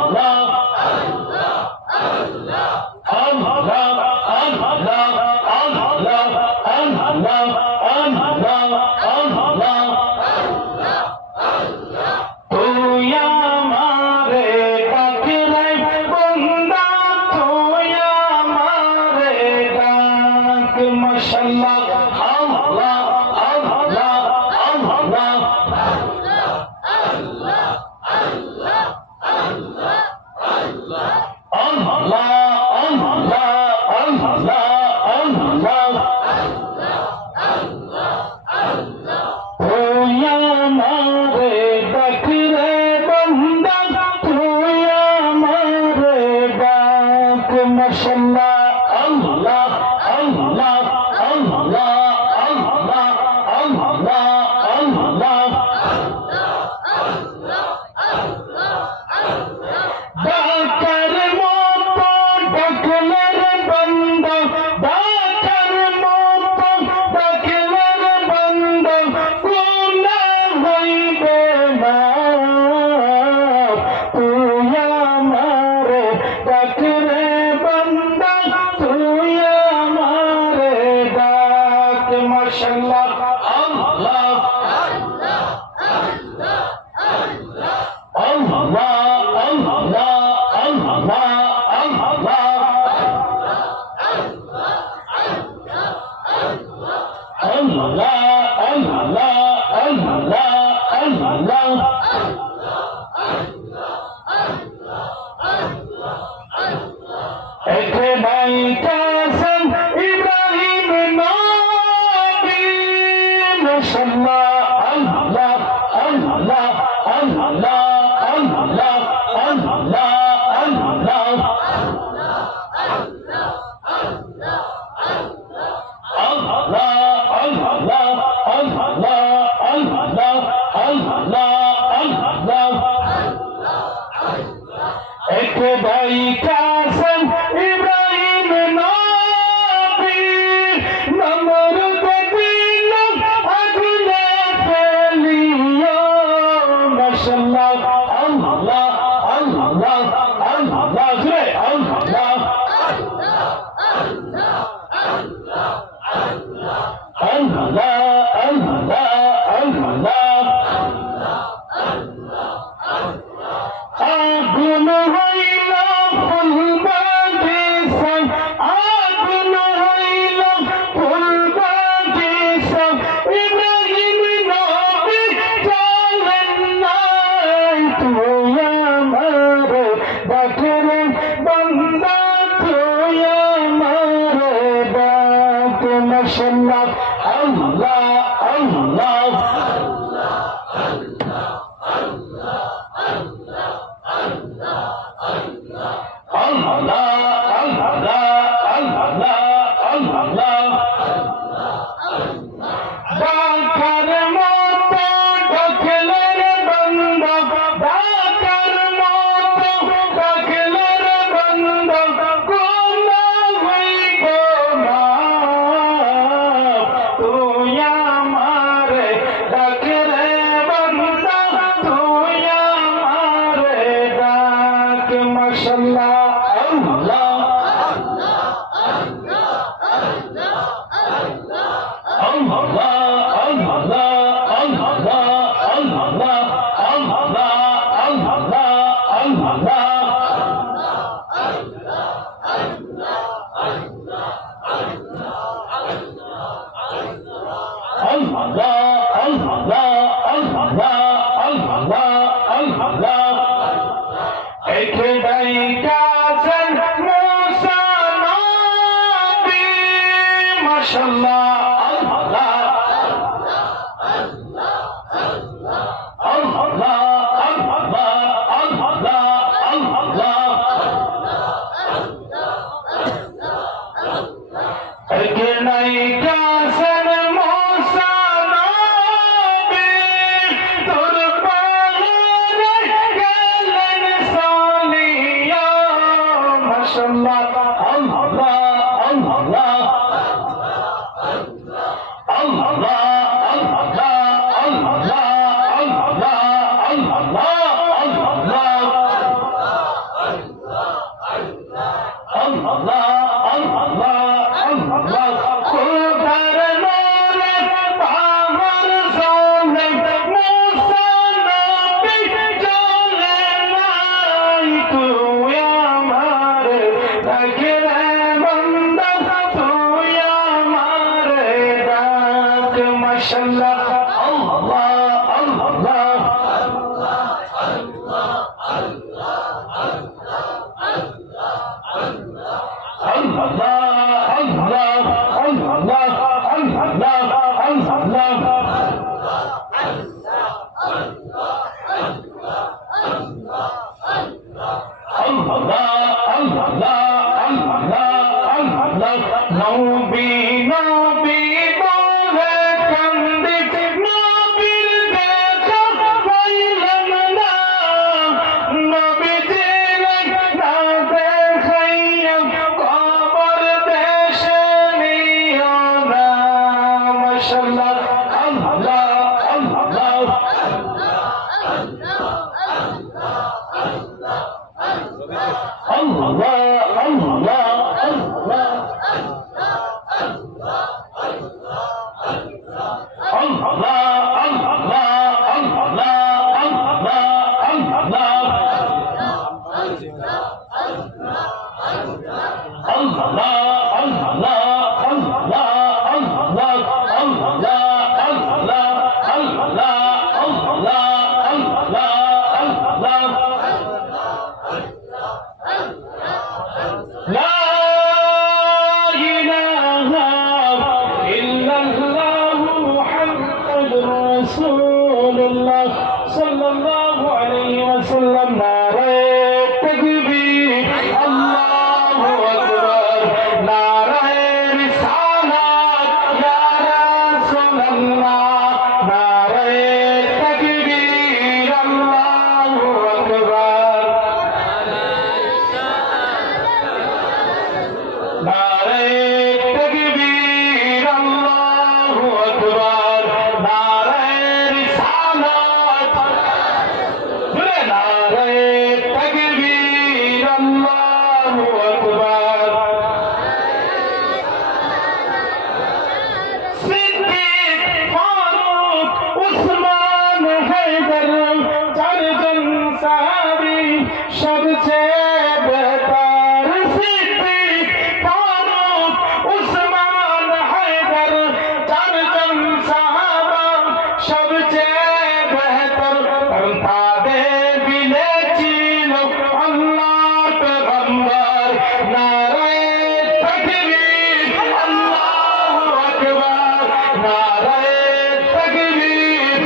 আল্লাহ আল্লাহ আল্লাহ আল্লাহ নবী নবী বলে কান্দি নবীর দেখা পাইলাম না নবী দিলেন না দেখাইয়া কবর দেশে নিও না মাশাআল্লাহ আল্লাহ আল্লাহ Allah, Allah, Allah. sallallahu alaihi wasallam nare takbir Allahu akbar nare risalat ya rasulullah nare takbir Allahu akbar nare takbir Allahu akbar nare risalat nare takbir Allahu akbar Siddique Farooq Usman Haider चारजन साहबी सबसे बेहतर सिद्दीक फारूक उस्मान हैदर चारजन साहबा सबसे बेहतर तादे बिने चीनो अल्लाह पैगंबर नारे तकबीर अल्लाहु अकबर नारे तकबीर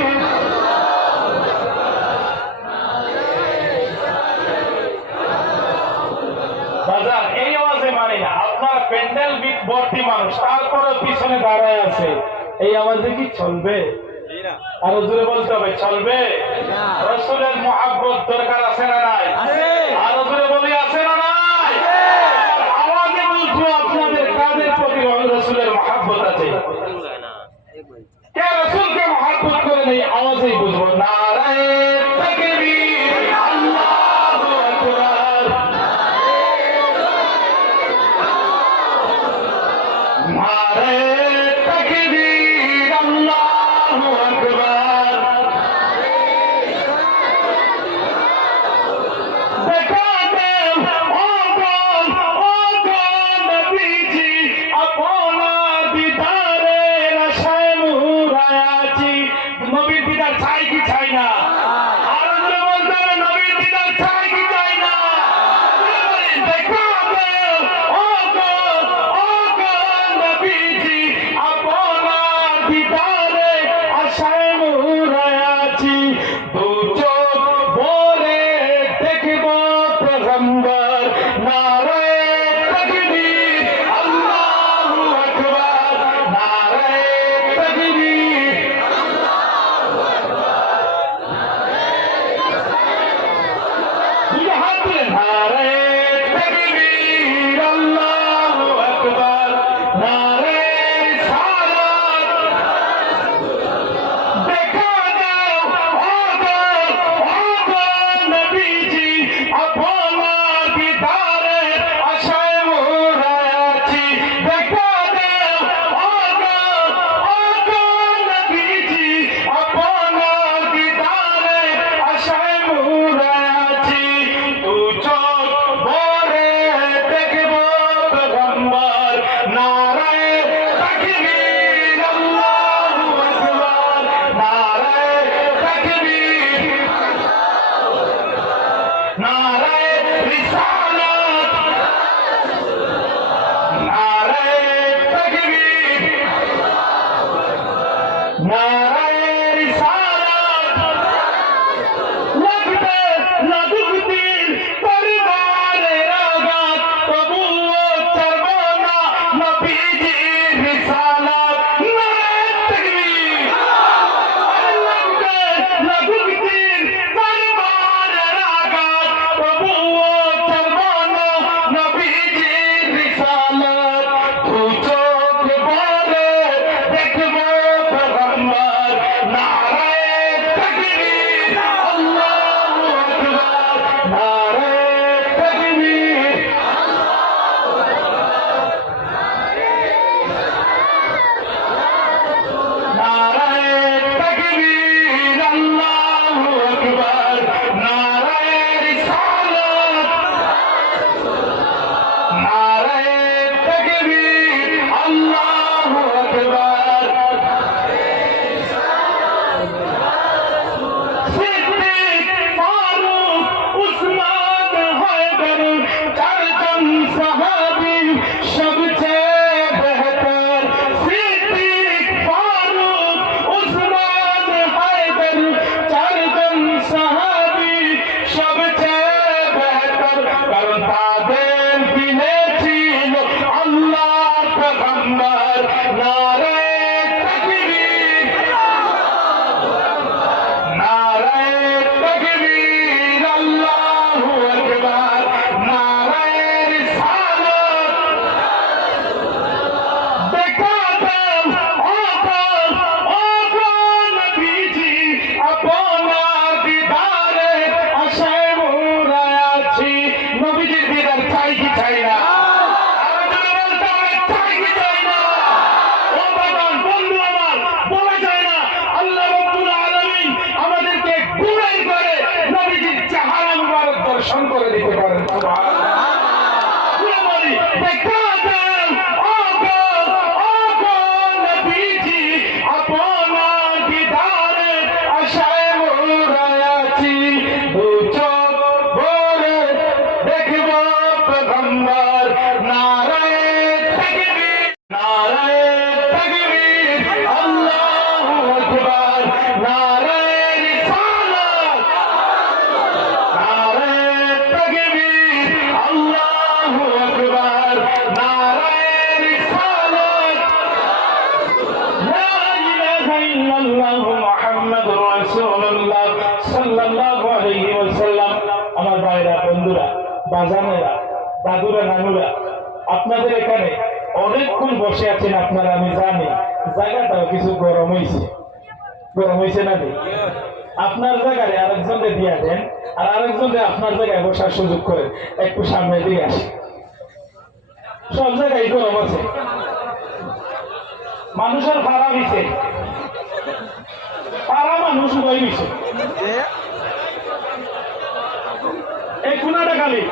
বাজার এই আওয়াজে মানে না আপনার প্যান্ডেল ভর্তি মানুষ তারপরে পিছনে দাঁড়ায় আছে এই আওয়াজে কি চলবে আরো জোরে বলতে হবে চলবে রাসূলের মুহাব্বত দরকার আছে না নাই আরো জোরে বলি আছে না নাই আওয়াজে বুঝবো আপনাদের কাদের প্রতি রাসূলের মুহাব্বত আছে কে রাসূলকে মুহাব্বত করে নেই আওয়াজেই বুঝবো নারায়ে তাকবীর আল্লাহু আকবার নারায়ে তাকবীর আল্লাহু আকবার দেখা দেও ও নবীজি আপনার দিদারের আশায় মুরায় আছি নবীর দিদার চাই কি চাই না আর জোরে বলতে হবে নবীর দিদার চাই কি চাই না দেখা দেও ও নবীজি আপনার দিদারে আশায় মুরায় আছি দু চোখ ভরে দেখব পেগম্বর নারে তাকবীর আল্লাহু আকবার নারে তাকবীর দুই হাত তুলে নারে তাকবীর আল্লাহু আকবার নারে সালাত দেখা দাও ও নবীজি আপনার দিদারে আশায় মুরায় আছি দেখা দাও ও নবীজি আপনার দিদারে আশায় মুরায় আছি দু চোখ ভরে সাল্লাল্লাহু আলাইহি ওয়াসাল্লাম। আমার ভাইরা, বন্ধুরা, বাজানেরা, দাদুরা, নানুরা, আপনাদের এখানে অনেকক্ষণ বসে আছেন আপনারা, আমি জানি জায়গাটাও কিছু গরম হয়েছে। গরম হয়েছে না? আপনার জায়গায় আরেকজনকে দিয়ে দেন, আর আরেকজনকে আপনার জায়গায় বসার সুযোগ করে একটু সামনে দিয়ে আসে। সব জায়গায় গরম আছে, মানুষের ভাড়া দিছে, পাড়া মানুষ উভয় দিছে। এই কোনাটা খালি